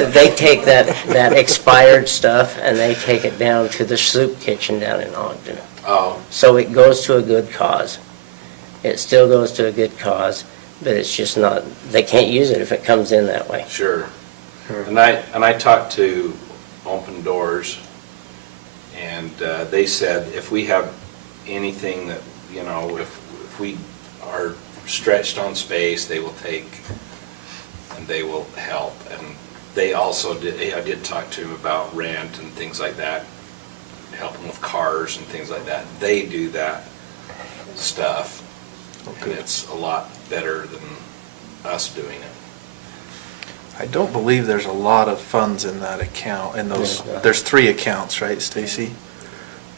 they take that expired stuff, and they take it down to the soup kitchen down in Ogden. Oh. So it goes to a good cause. It still goes to a good cause, but it's just not, they can't use it if it comes in that way. Sure. And I talked to Open Doors, and they said if we have anything that, if we are stretched on space, they will take and they will help. And they also I did talk to them about rent and things like that, helping with cars and things like that. They do that stuff, and it's a lot better than us doing it. I don't believe there's a lot of funds in that account, in those, there's 3 accounts, right, Stacy?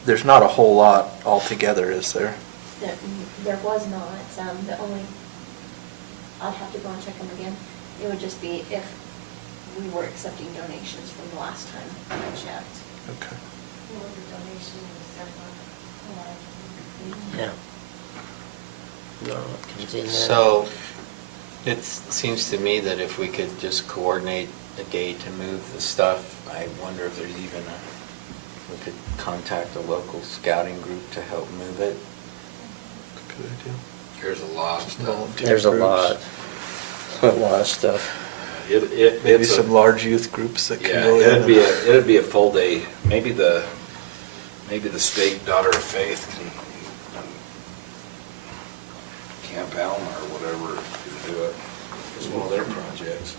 There's not a whole lot altogether, is there? There was not, the only, I'd have to go and check them again. It would just be if we were accepting donations from the last time I checked. Okay. Well, the donation was separate. Yeah. No, it comes in there. So, it seems to me that if we could just coordinate a day to move the stuff, I wonder if there's even we could contact a local scouting group to help move it. Good idea. There's a lot of stuff. Volunteer There's a groups. lot of stuff. Maybe It's a- some large youth groups that can Yeah, go in. it'd be a full day. Maybe the state Daughter of Faith can, Camp Alma or whatever, can do it. It's one of their projects.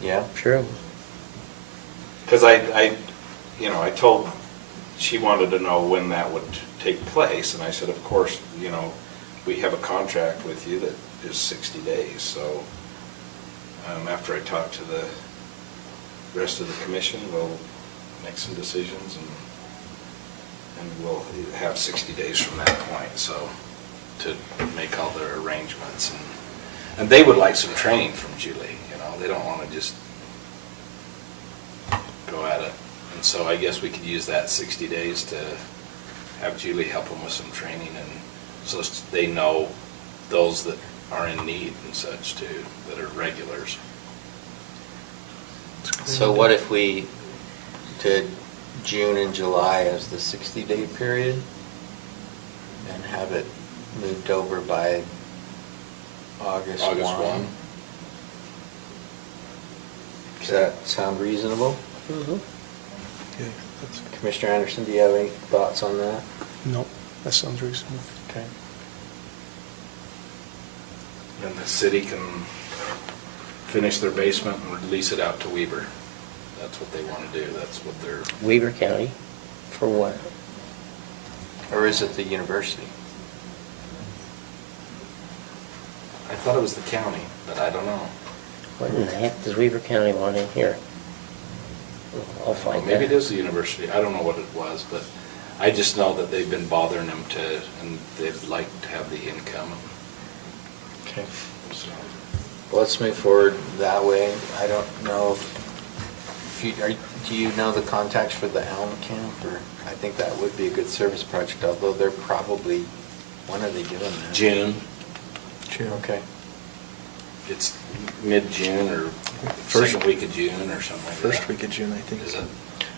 Yeah? True. Because I told, she wanted to know when that would take place, and I said, of course, we have a contract with you that is 60 days, so after I talk to the rest of the commission, we'll make some decisions, and we'll have 60 days from that point, so, to make all their arrangements, and they would like some training from Julie, they don't want to just go at it. And so I guess we could use that 60 days to have Julie help them with some training, and so they know those that are in need and such too, that are regulars. So what if we did June and July as the 60-day period and have it moved over by August 1? August 1. Does that sound reasonable? Mm-hmm. Yeah, that's- Commissioner Anderson, do you have any thoughts on that? No, that sounds reasonable. Okay. And the city can finish their basement and lease it out to Weber. That's what they want to do, that's what they're, Weaver County, for what? Or is it the university? I thought it was the county, but I don't know. What in the heck does Weaver County want in here? I'll find Maybe that. it is the university, I don't know what it was, but I just know that they've been bothering them and they'd like to have the income, Okay. so. Well, let's move forward that way. I don't know if you, do you know the contacts for the Elm Camp? Or I think that would be a good service project, although they're probably, when are they doing that? June, June. Okay. it's mid-June or second week of June or something like that. First week of June, I think. Is it?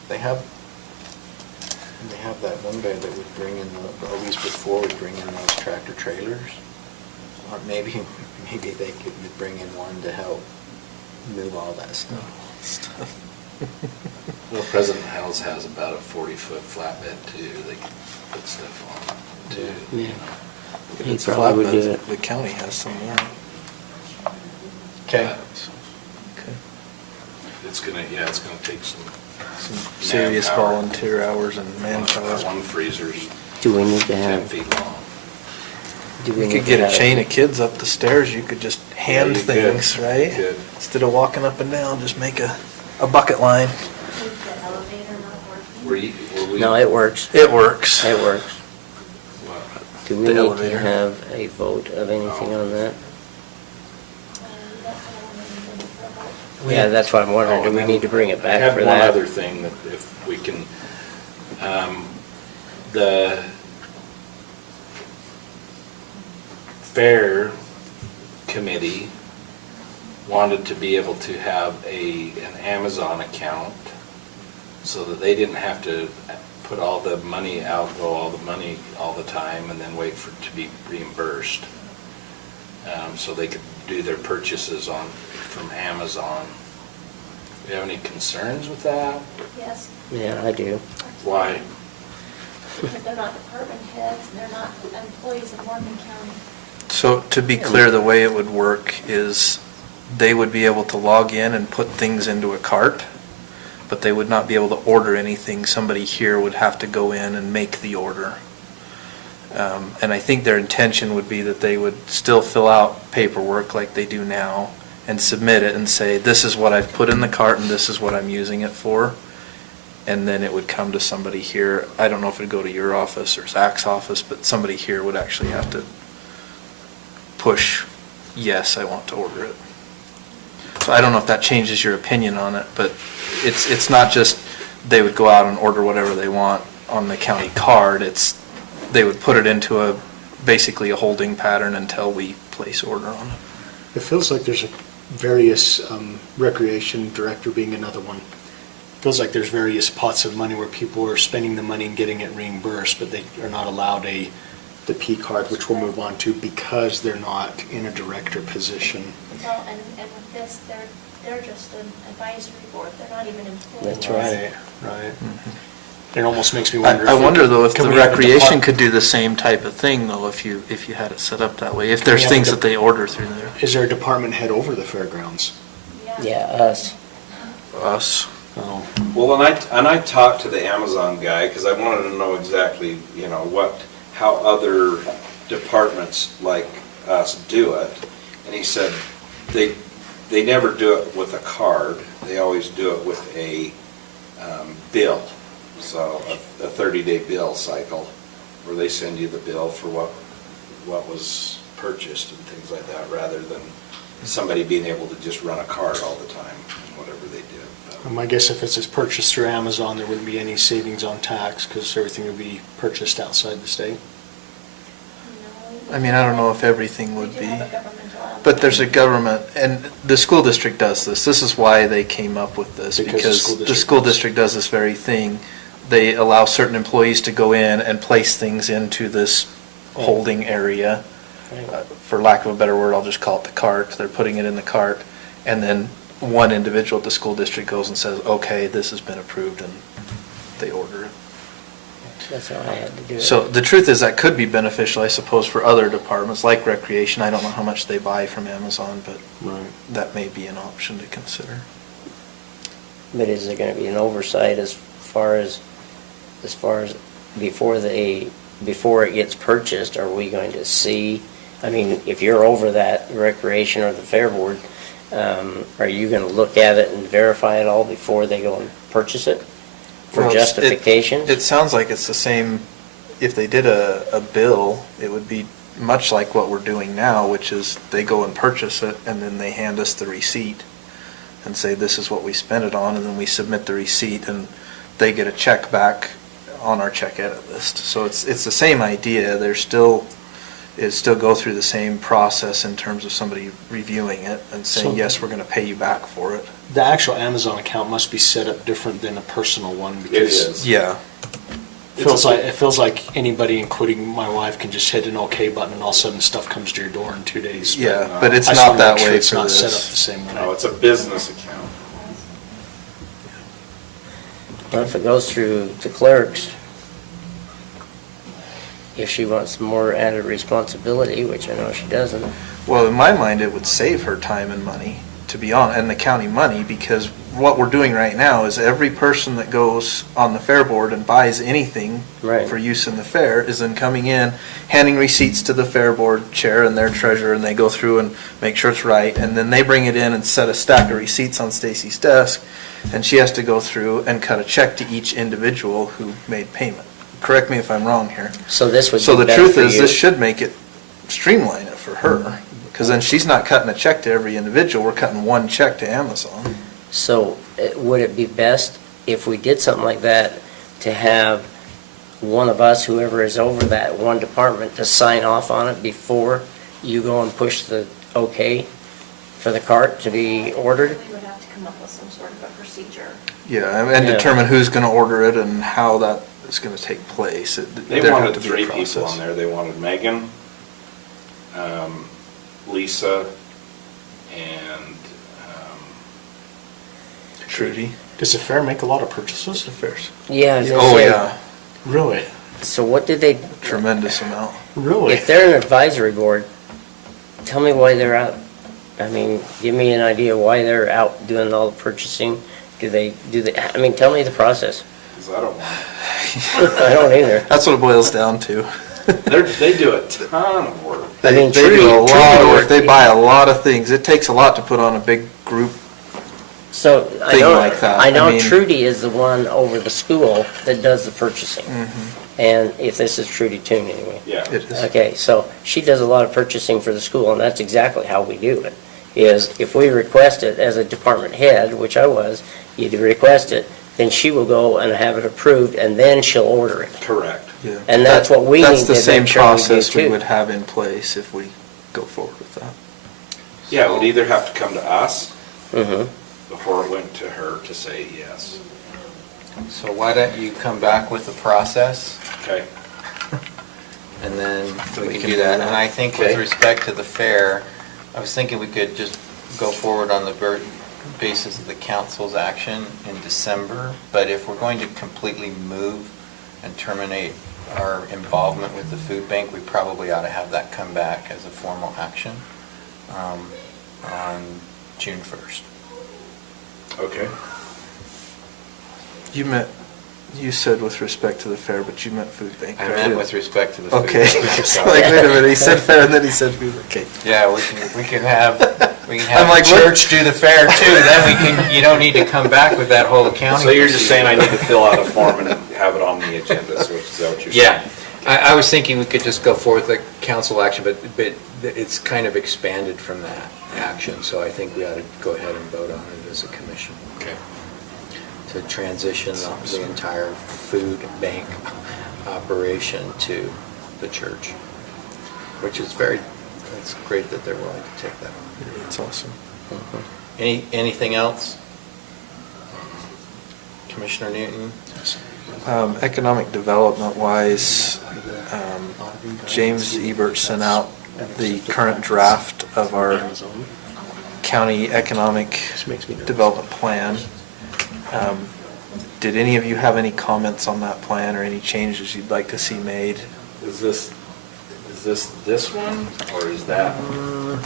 They have that one guy that would bring in, always before would bring in those tractor trailers. Or maybe they could bring in one to help move all that stuff. Well, President House has about a 40-foot flatbed too, they can put stuff on too. Yeah. If He it's probably would do Flatbeds, it. the county has some more. Okay. Okay. It's gonna take some Some serious manpower. volunteer hours and manpower. One freezer's Do we need to 10 have, feet long. do we You need could to get a have- chain of kids up the stairs, you could just hand you could. things, right? You could. Instead of walking up and down, just make a bucket line. Is the elevator not working? Were we? No, it works. It works. It works. What? Do we The need to elevator. have a vote of anything on that? Yeah, that's what I'm wondering. Oh, Do and we then need to bring it I back had for one that? other thing that if we can, the fair committee wanted to be able to have an Amazon account so that they didn't have to put all the money out, all the money all the time and then wait for it to be reimbursed. So they could do their purchases from Amazon. Do you have any concerns with that? Yes, Yeah, I do. Why? because they're not department heads, and they're not employees of Morgan County. So to be clear, the way it would work is they would be able to log in and put things into a cart, but they would not be able to order anything. Somebody here would have to go in and make the order. And I think their intention would be that they would still fill out paperwork like they do now and submit it and say, this is what I've put in the cart and this is what I'm using it for. And then it would come to somebody here. I don't know if it'd go to your office or Zach's office, but somebody here would actually have to push, yes, I want to order it. So I don't know if that changes your opinion on it, but it's not just they would go out and order whatever they want on the county card. It's, they would put it into a basically a holding pattern until we place order on it. It feels like there's various, recreation director being another one. Feels like there's various pots of money where people are spending the money and getting it reimbursed, but they are not allowed the P card, which we'll move on to, because they're not in a director position. Well, and with this, they're just an advisory board, they're not even employees. That's right. Right. It almost makes me wonder. I we wonder could- though if can the we have a recreation depart- could do the same type of thing though, if you had it set up that way, if Can there's we have a things de- that they order through there. Is there a department head over the fairgrounds? Yeah, us. Us. Oh, Well, and I talked to the Amazon guy, because I wanted to know exactly, how other departments like us do it. And he said, they never do it with a card, they always do it with a bill. So a 30-day bill cycle, where they send you the bill for what was purchased and things like that, rather than somebody being able to just run a card all the time, whatever they do. I guess if it's purchased through Amazon, there wouldn't be any savings on tax, because everything would be purchased outside the state. I mean, I don't know if everything would We do be, have a governmental element. but there's a government, and the school district does this. This is why they came up with this, Because the because school the district school does. district does this very thing. They allow certain employees to go in and place things into this holding area. For lack of a better word, I'll just call it the cart. They're putting it in the cart, and then one individual at the school district goes and says, okay, this has been approved, and they order it. That's how I had to do it. So the truth is, that could be beneficial, I suppose, for other departments like recreation. I don't know how much they buy from Amazon, but Right. that may be an option to consider. But is there gonna be an oversight as far as before it gets purchased, are we going to see? I mean, if you're over that recreation or the fair board, are you gonna look at it and verify it all before they go and purchase it? For Well, it's- justification? It sounds like it's the same, if they did a bill, it would be much like what we're doing now, which is they go and purchase it, and then they hand us the receipt and say, this is what we spent it on, and then we submit the receipt, and they get a check back on our check edit list. So it's the same idea. It still go through the same process in terms of somebody reviewing it and saying, So- yes, we're going to pay you back for it. The actual Amazon account must be set up different than a personal one, because is. Yeah. it feels like anybody, including my wife, can just hit an OK button and all of a sudden stuff comes to your door in 2 days. Yeah, but it's I just not wanna that make sure way it's for not set up this. the same way. No, it's a business account. Well, if it goes through the clerks, if she wants more added responsibility, which I know she doesn't, Well, in my mind, it would save her time and money, to be honest, and the county money, because what we're doing right now is every person that goes on the fair board and buys anything Right. for use in the fair is then coming in, handing receipts to the fair board chair and their treasurer, and they go through and make sure it's right, and then they bring it in and set a stack of receipts on Stacy's desk, and she has to go through and cut a check to each individual who made payment. Correct me if I'm wrong here. so this would So be the better truth for is, you. this should make it, streamline it for her, because then she's not cutting a check to every individual, we're cutting one check to Amazon. So would it be best if we did something like that to have one of us, whoever is over that one department, to sign off on it before you go and push the okay for the cart to be ordered? We would have to come up with some sort of a procedure. Yeah, and Yeah. determine who's gonna order it and how that is gonna take place. They There have wanted to be a 3 people process. on there. They wanted Megan, Lisa, and, Trudy. Does the fair make a lot of purchases? Affairs. Yeah. I was gonna Oh, say, yeah, Really? So what did they, tremendous amount. Really? if they're an advisory board, tell me why they're out. I mean, give me an idea why they're out doing all the purchasing. I mean, tell me the process. 'cause I don't want, I don't either. That's what it boils down to. they do a ton of work. I mean, They do a Trudy lot of work, worked- they buy a lot of things. It takes a lot to put on a big group. So I thing know, like that. I know I mean- Trudy is the one over the school that does the purchasing. And if this is Trudy Toon anyway. Yeah. It is. Okay, so she does a lot of purchasing for the school, and that's exactly how we do it. Is if we request it as a department head, which I was, you request it, then she will go and have it approved, and then she'll order it. Correct. Yeah. And that's what we need to That's the same make sure we do process we too. would have in place if we go forward with that. Yeah, it would either have to come to us Mhm. before it went to her to say yes. So why don't you come back with the process, Okay. and then We we can can do do that. that. And I think Okay. with respect to the fair, I was thinking we could just go forward on the basis of the council's action in December, but if we're going to completely move and terminate our involvement with the food bank, we probably ought to have that come back as a formal action on June 1st. Okay. You said with respect to the fair, but you meant food bank. I right? meant with respect to the food Okay. bank. It's like, wait a minute, he said fair and then he said food, okay. Yeah, we can have I'm like, the what? church do the fair too, then you don't need to come back with that whole accounting. So you're just saying I procedure. need to fill out a form and have it on the agenda, so is that what you're saying? Yeah, I was thinking we could just go forward with the council action, but it's kind of expanded from that action, so I think we ought to go ahead and vote on it as a commission. Okay. To transition the entire food bank operation to the church, which is it's great that they're willing to take that on. It's awesome. Anything else? Commissioner Newton? Economic development wise, James Ebert sent out the current draft of our county economic development plan. Did any of you have any comments on that plan or any changes you'd like to see made? Is this one, or is that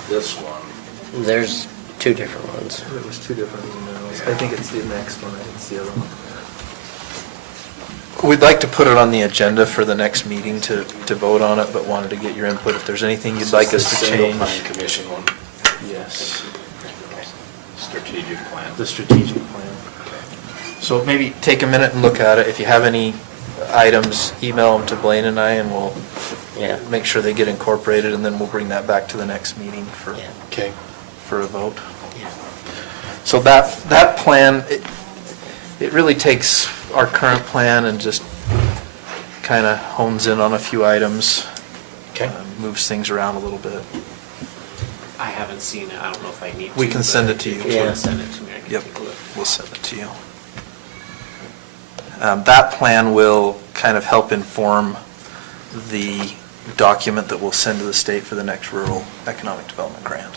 this one? There's two different ones. There was two different emails. I think it's the next one, I think it's the other one. We'd like to put it on the agenda for the next meeting to vote on it, but wanted to get your input if there's anything you'd like us to Single change. plan commission one, Yes, strategic plan. the strategic plan. So maybe take a minute and look at it. If you have any items, email them to Blaine and I, and we'll Yeah. make sure they get incorporated, and then we'll bring that back to the next meeting for Yeah. Okay. a vote. Yeah. So that plan, it really takes our current plan and just kind of hones in on a few items. Okay. Moves things around a little bit. I haven't seen it, I don't know if I need to. We can but send it to you. if you Yeah. want to send it to me, I can Yep, take a look. we'll send it to you. That plan will kind of help inform the document that we'll send to the state for the next rural economic development grant.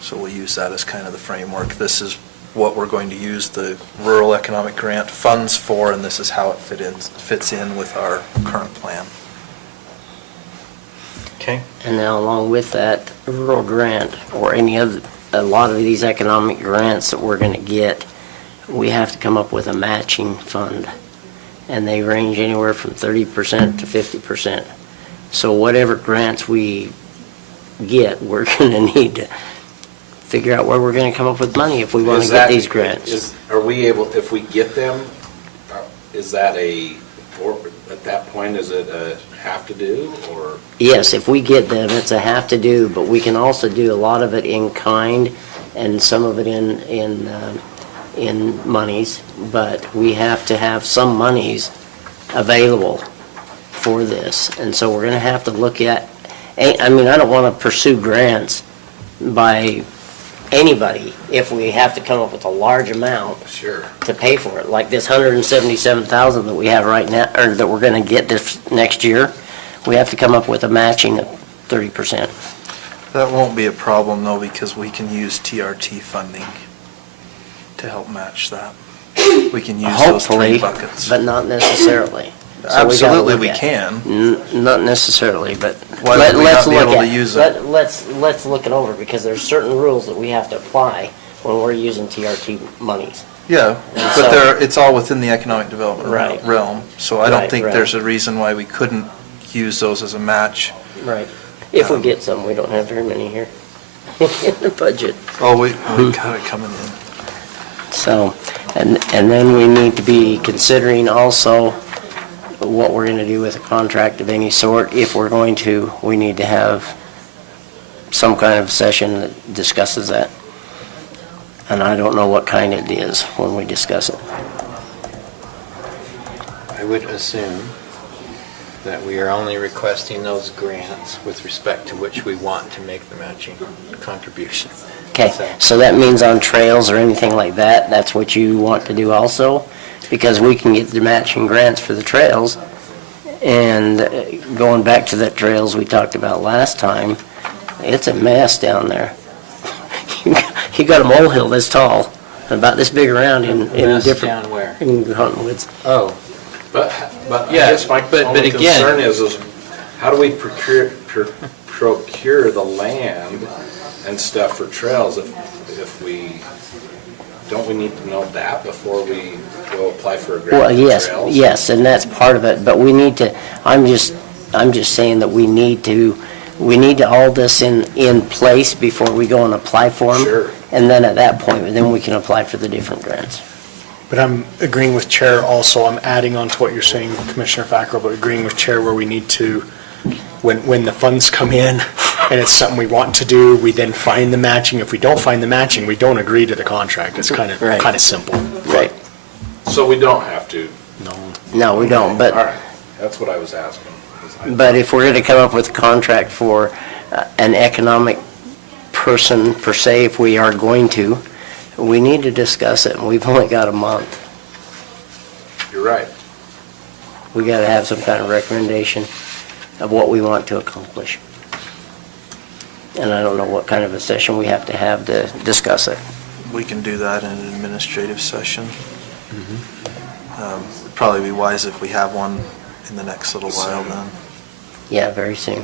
So we'll use that as kind of the framework. This is what we're going to use the rural economic grant funds for, and this is how it fits in with our current plan. Okay. And now along with that rural grant, or a lot of these economic grants that we're gonna get, we have to come up with a matching fund. And they range anywhere from 30% to 50%. So whatever grants we get, we're gonna need to figure out where we're gonna come up with money if we wanna Is get that- these grants. Are we able, if we get them, is that at that point, is it a have to do, or? Yes, if we get them, it's a have to do, but we can also do a lot of it in kind and some of it in monies, but we have to have some monies available for this. And so we're gonna have to look at, I mean, I don't wanna pursue grants by anybody if we have to come up with a large amount Sure. to pay for it, like this $177,000 that we have right now, or that we're gonna get this next year. We have to come up with a matching of 30%. That won't be a problem though, because we can use TRT funding to help match that. We can use those three Hopefully, buckets. but not necessarily. So we gotta Absolutely, look we at- can. Not necessarily, but Why would we let's not be look able to at, use it? let's look it over, because there's certain rules that we have to apply when we're using TRT monies. Yeah, And but so- it's all within the economic development Right. realm, so I don't Right, think right. there's a reason why we couldn't use those as a match. Right. If we get some, we don't have very many here in the budget. Oh, we got it coming in. So, and then we need to be considering also what we're gonna do with a contract of any sort. If we're going to, we need to have some kind of session that discusses that. And I don't know what kind it is when we discuss it. I would assume that we are only requesting those grants with respect to which we want to make the matching contribution. Okay, so that means on trails or anything like that, that's what you want to do also? Because we can get the matching grants for the trails. And going back to the trails we talked about last time, it's a mess down there. You got a molehill this tall, about this big around in Mess different... down where? In Cottonwoods. Oh, But I Yeah, guess my but only again- concern is how do we procure the land and stuff for trails if we, don't we need to know that before we go apply for a grant Well, for yes, trails? yes, and that's part of it, but we need to, I'm just saying that we need to all this in place before we go and apply for them. Sure. And then at that point, then we can apply for the different grants. But I'm agreeing with Chair also, I'm adding on to what you're saying, Commissioner Fackrell, but agreeing with Chair where we need to, when the funds come in and it's something we want to do, we then find the matching. If we don't find the matching, we don't agree to the contract. It's kind Right. of simple. Right. So we don't have to. No. No, we don't, All but, right, that's what I was asking. but if we're gonna come up with a contract for an economic person per se, if we are going to, we need to discuss it, and we've only got a month. You're right. We gotta have some kind of recommendation of what we want to accomplish. And I don't know what kind of a session we have to discuss it. We can do that in an administrative session. It'd probably be wise if we have one in the next little while then. Yeah, very soon.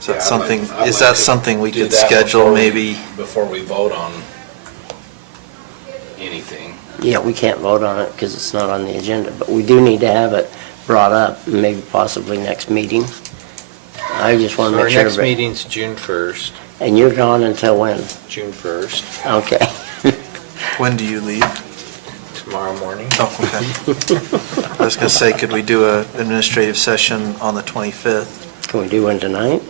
Is Yeah, that I'd something, like is that to something we do could that schedule before we- maybe? Before we vote on anything. Yeah, we can't vote on it because it's not on the agenda, but we do need to have it brought up, maybe possibly next meeting. I just want so to our make sure. next everybody- meeting's June 1st, And you're gone until when? June 1st, Okay. When do you leave? tomorrow morning. Oh, okay. I was gonna say, could we do a administrative session on the 25th? Can we do one tonight?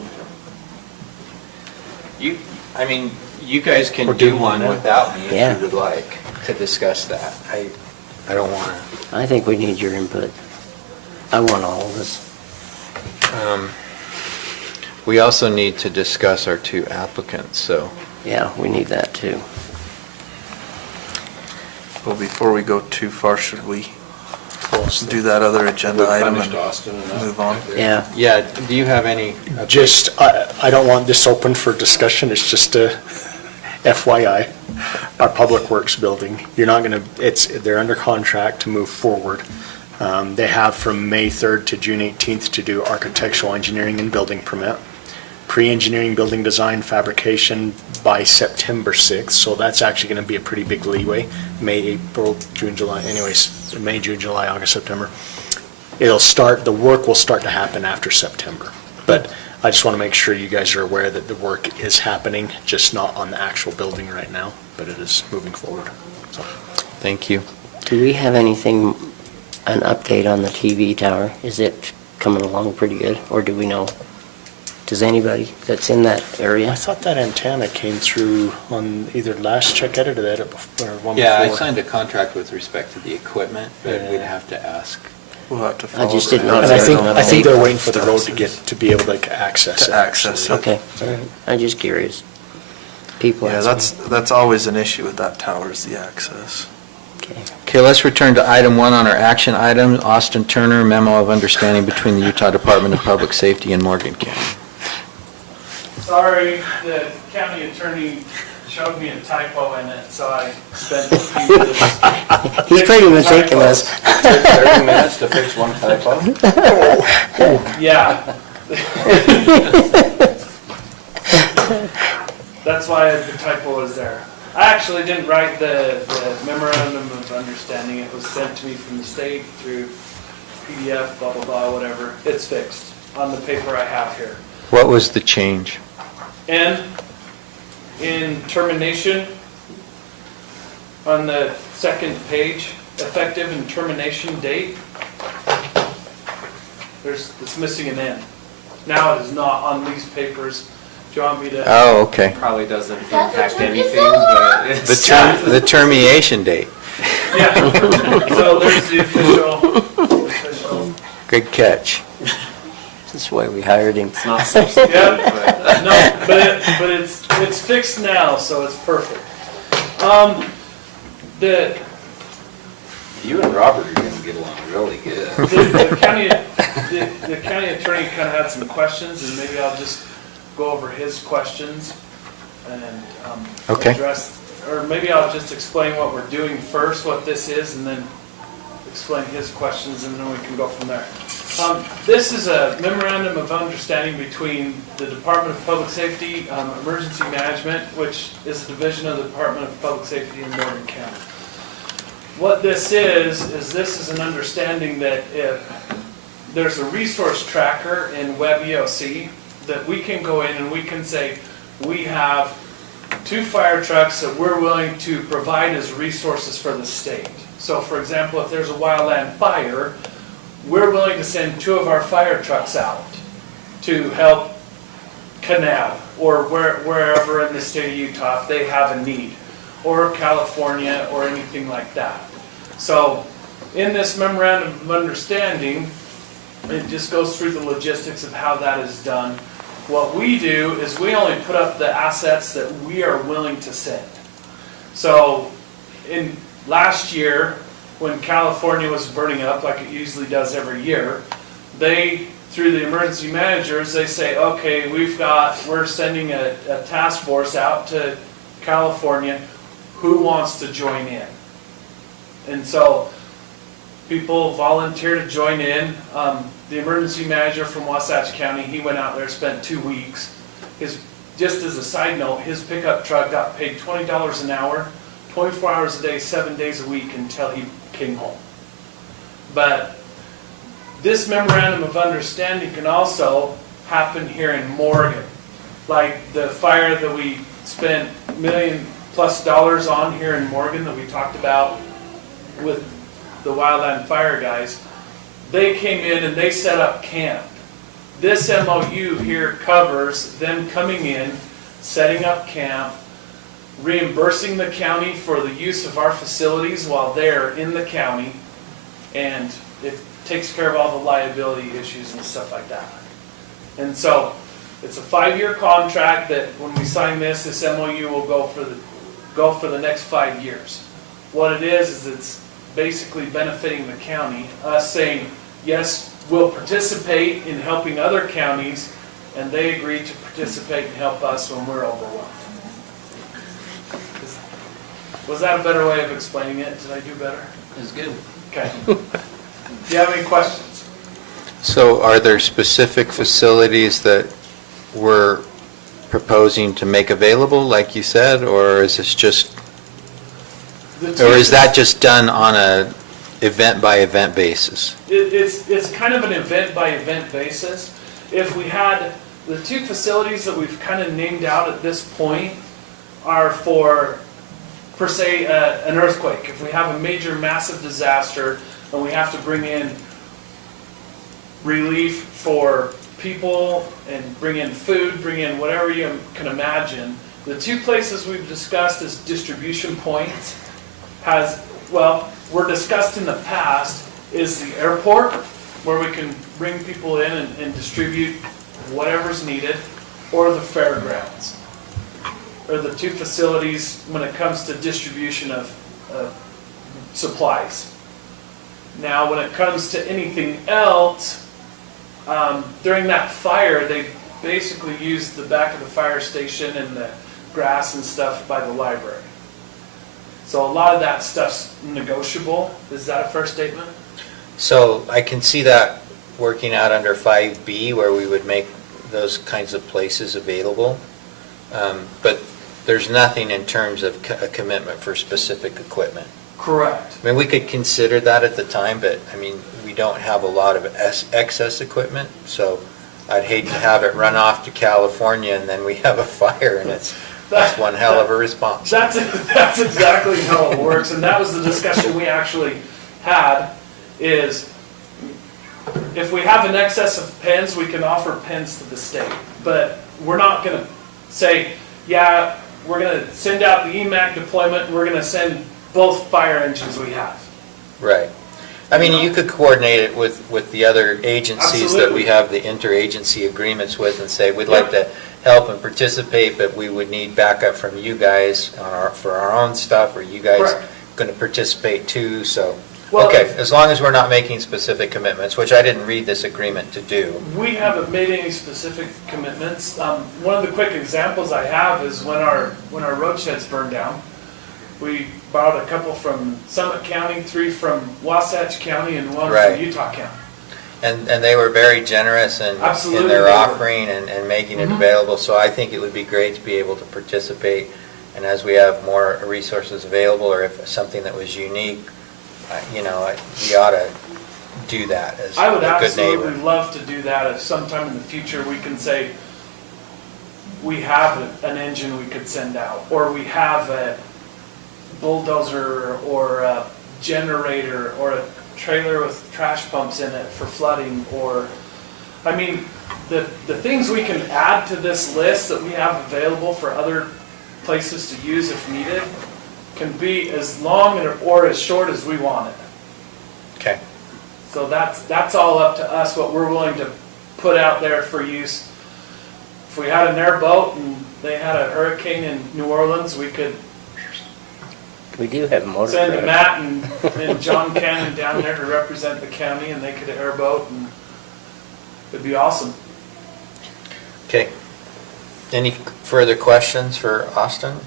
I mean, you guys can Or do do one one, without me Yeah. if you would like to discuss that. I don't want I think we need your input. I want all of this. to. We also need to discuss our two applicants, so. Yeah, we need that too. Well, before we go too far, should we Close. do that other agenda We item punished and Austin enough. move on? Yeah. Yeah, do you have any? Just, I don't want this open for discussion, it's just a FYI. Our Public Works building, you're not gonna, they're under contract to move forward. They have from May 3rd to June 18th to do architectural engineering and building permit. Pre-engineering, building design, fabrication by September 6th, so that's actually gonna be a pretty big leeway. May, April, June, July, anyways, May, June, July, August, September. The work will start to happen after September. But I just want to make sure you guys are aware that the work is happening, just not on the actual building right now, but it is moving forward. So, Thank you. Do we have anything, an update on the TV tower? Is it coming along pretty good, or do we know? Does anybody that's in that area? I thought that antenna came through on either last check edit or that or one before. Yeah, I signed a contract with respect to the equipment, but we'd Yeah. have to ask. We'll have to follow. just didn't know And if I there think, was I think another- they're waiting for the road to be able to access it. To access actually. it. Okay, all right. I'm just curious. People Yeah, ask me. that's always an issue with that tower is the access. Okay. Okay, let's return to item 1 on our action item, Austin Turner, memo of understanding between the Utah Department of Public Safety and Morgan County. Sorry, the county attorney showed me a typo in it, so I spent a few minutes. He's pretty meticulous. 30 minutes to fix one typo? Yeah. That's why the typo is there. I actually didn't write the memorandum of understanding. It was sent to me from the state through PDF, blah, blah, blah, whatever. It's fixed on the paper I have here. What was the change? And in termination, on the second page, effective and termination date, it's missing an N. Now it is not on these papers. Do you want me to? Oh, okay. Probably doesn't That's what impact took you anything, so long. but it's. The termination date. Yeah, so there's the official. Good catch. That's why we hired him. It's not so Yeah, no, but it's fixed now, so it's perfect. The You and Robert are gonna get along really good. the county attorney kind of had some questions, and maybe I'll just go over his questions and Okay. address, or maybe I'll just explain what we're doing first, what this is, and then explain his questions, and then we can go from there. This is a memorandum of understanding between the Department of Public Safety, Emergency Management, which is a division of the Department of Public Safety in Morgan County. What this is this is an understanding that if there's a resource tracker in Web EOC, that we can go in and we can say, we have 2 fire trucks that we're willing to provide as resources for the state. So for example, if there's a wildland fire, we're willing to send 2 of our fire trucks out to help Kanab or wherever in the state of Utah if they have a need, or California or anything like that. So in this memorandum of understanding, it just goes through the logistics of how that is done. What we do is we only put up the assets that we are willing to send. So in last year, when California was burning up like it usually does every year, they, through the emergency managers, they say, okay, we're sending a task force out to California. Who wants to join in? And so people volunteer to join in. The emergency manager from Wasatch County, he went out there, spent 2 weeks. Just as a side note, his pickup truck got paid $20 an hour, 24 hours a day, 7 days a week until he came home. But this memorandum of understanding can also happen here in Morgan. Like the fire that we spent $1 million+ on here in Morgan that we talked about with the Wildland Fire guys. They came in and they set up camp. This MOU here covers them coming in, setting up camp, reimbursing the county for the use of our facilities while they're in the county, and it takes care of all the liability issues and stuff like that. And so it's a 5-year contract that when we sign this MOU will go for the next 5 years. What it is it's basically benefiting the county, us saying, yes, we'll participate in helping other counties, and they agree to participate and help us when we're overwhelmed. Was that a better way of explaining it? Did I do better? It's good. Okay. Do you have any questions? So are there specific facilities that we're proposing to make available, like you said, or is this just, or is that just done on a event-by-event basis? It's kind of an event-by-event basis. If we had, the 2 facilities that we've kind of named out at this point are for, per se, an earthquake. If we have a major, massive disaster and we have to bring in relief for people and bring in food, bring in whatever you can imagine, the 2 places we've discussed as distribution points were discussed in the past is the airport, where we can bring people in and distribute whatever's needed, or the fairgrounds. Or the 2 facilities when it comes to distribution of supplies. Now, when it comes to anything else, during that fire, they basically used the back of the fire station and the grass and stuff by the library. So a lot of that stuff's negotiable. Is that a fair statement? So I can see that working out under 5B, where we would make those kinds of places available. But there's nothing in terms of a commitment for specific equipment. Correct. I mean, we could consider that at the time, but I mean, we don't have a lot of excess equipment, so I'd hate to have it run off to California and then we have a fire and that's one hell of a response. That's exactly how it works, and that was the discussion we actually had, is if we have an excess of pens, we can offer pens to the state, but we're not going to say, yeah, we're going to send out the EMAC deployment, we're going to send both fire engines we have. Right. I mean, you could coordinate it with the other agencies that we Absolutely. have the interagency agreements with and say, we'd like to help and participate, but we would need backup from you guys for our own stuff, or you guys Correct. going to participate too, so. Well, Okay, as long as we're not making specific commitments, which I didn't read this agreement to do. We haven't made any specific commitments. One of the quick examples I have is when our road sheds burned down, we borrowed a couple from Summit County, 3 from Wasatch County, and 1 Right. from Utah County. And they were very generous in Absolutely, their they were. offering and making it Mhm. available, so I think it would be great to be able to participate. And as we have more resources available, or if something that was unique, we ought to do that as I would a good absolutely neighbor. love to do that if sometime in the future we can say, we have an engine we could send out, or we have a bulldozer or a generator or a trailer with trash pumps in it for flooding, or, I mean, the things we can add to this list that we have available for other places to use if needed can be as long or as short as we want it. Okay, So that's all up to us, what we're willing to put out there for use. If we had an airboat and they had a hurricane in New Orleans, we could We do have motor send cruise. Matt and John Cannon down there to represent the county, and they could airboat, and it'd be awesome. okay. Any further questions for Austin?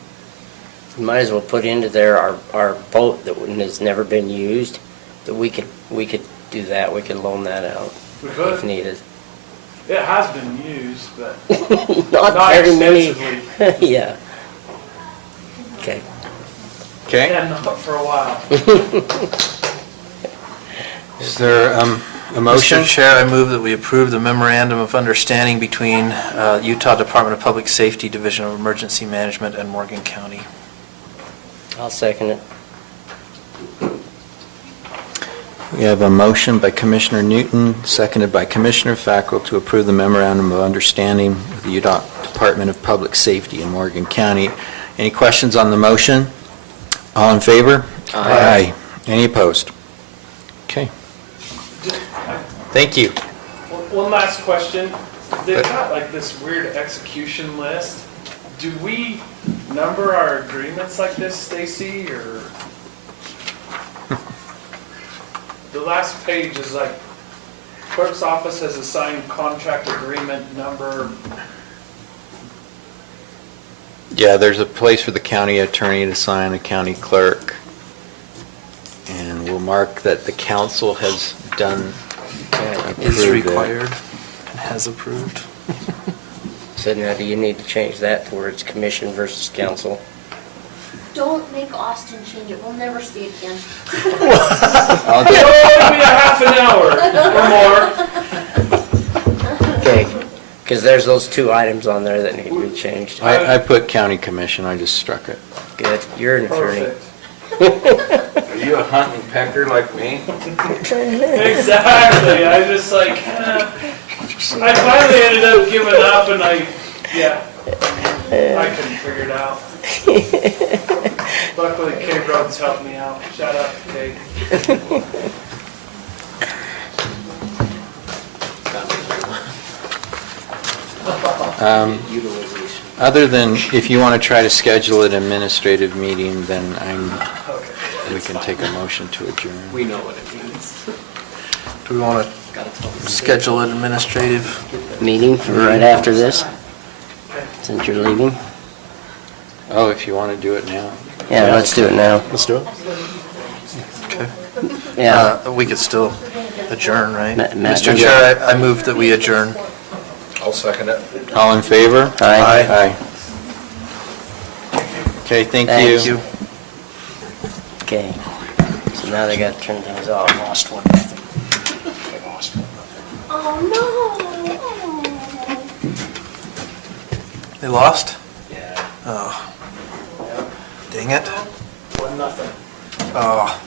Might as well put into there our boat that has never been used, that we could do that, we could loan that out We if could. needed. It has been used, but Not not very many. extensively, Yeah. Okay. Okay, and not for a while. is there a motion? Mr. Chair, I move that we approve the memorandum of understanding between Utah Department of Public Safety, Division of Emergency Management, and Morgan County. I'll second it. We have a motion by Commissioner Newton, seconded by Commissioner Fackrell, to approve the memorandum of understanding with the Utah Department of Public Safety in Morgan County. Any questions on the motion? All in favor? Aye. Any opposed? Okay, thank you. One last question. They've got like this weird execution list. Do we number our agreements like this, Stacy, or? The last page is like, clerk's office has assigned contract agreement number. Yeah, there's a place for the county attorney to sign, a county clerk. And we'll mark that the council has done, Is approved it. required and has approved. So now do you need to change that to where it's commission versus council? Don't make Austin change it, we'll never see it again. I'll It'll get- only be a half an hour or more. Okay, because there's those 2 items on there that need to be changed. I put county commission, I just struck it. Good, you're an attorney. Perfect. Are you a hunting pecker like me? Exactly. I just like, I finally ended up giving up, and I couldn't figure it out. Luckily, Kay Rhodes helped me out. Shout out to Kay. Other than, if you want to try to schedule an administrative meeting, then we can take a motion to adjourn. We know what it means. Do we want to schedule an administrative? Meeting for right after this, since you're leaving? Oh, if you want to do it now. Yeah, let's do it now. Let's do it. Okay. Yeah, We could still adjourn, right? Matt, Mr. do Chair, I move that we adjourn. I'll second it. All in favor? Aye. Aye. Okay, thank Thank you. okay. So now they got to turn things off. Lost one. Oh, no. They lost? Yeah. Oh. Dang it. 1-0. Oh.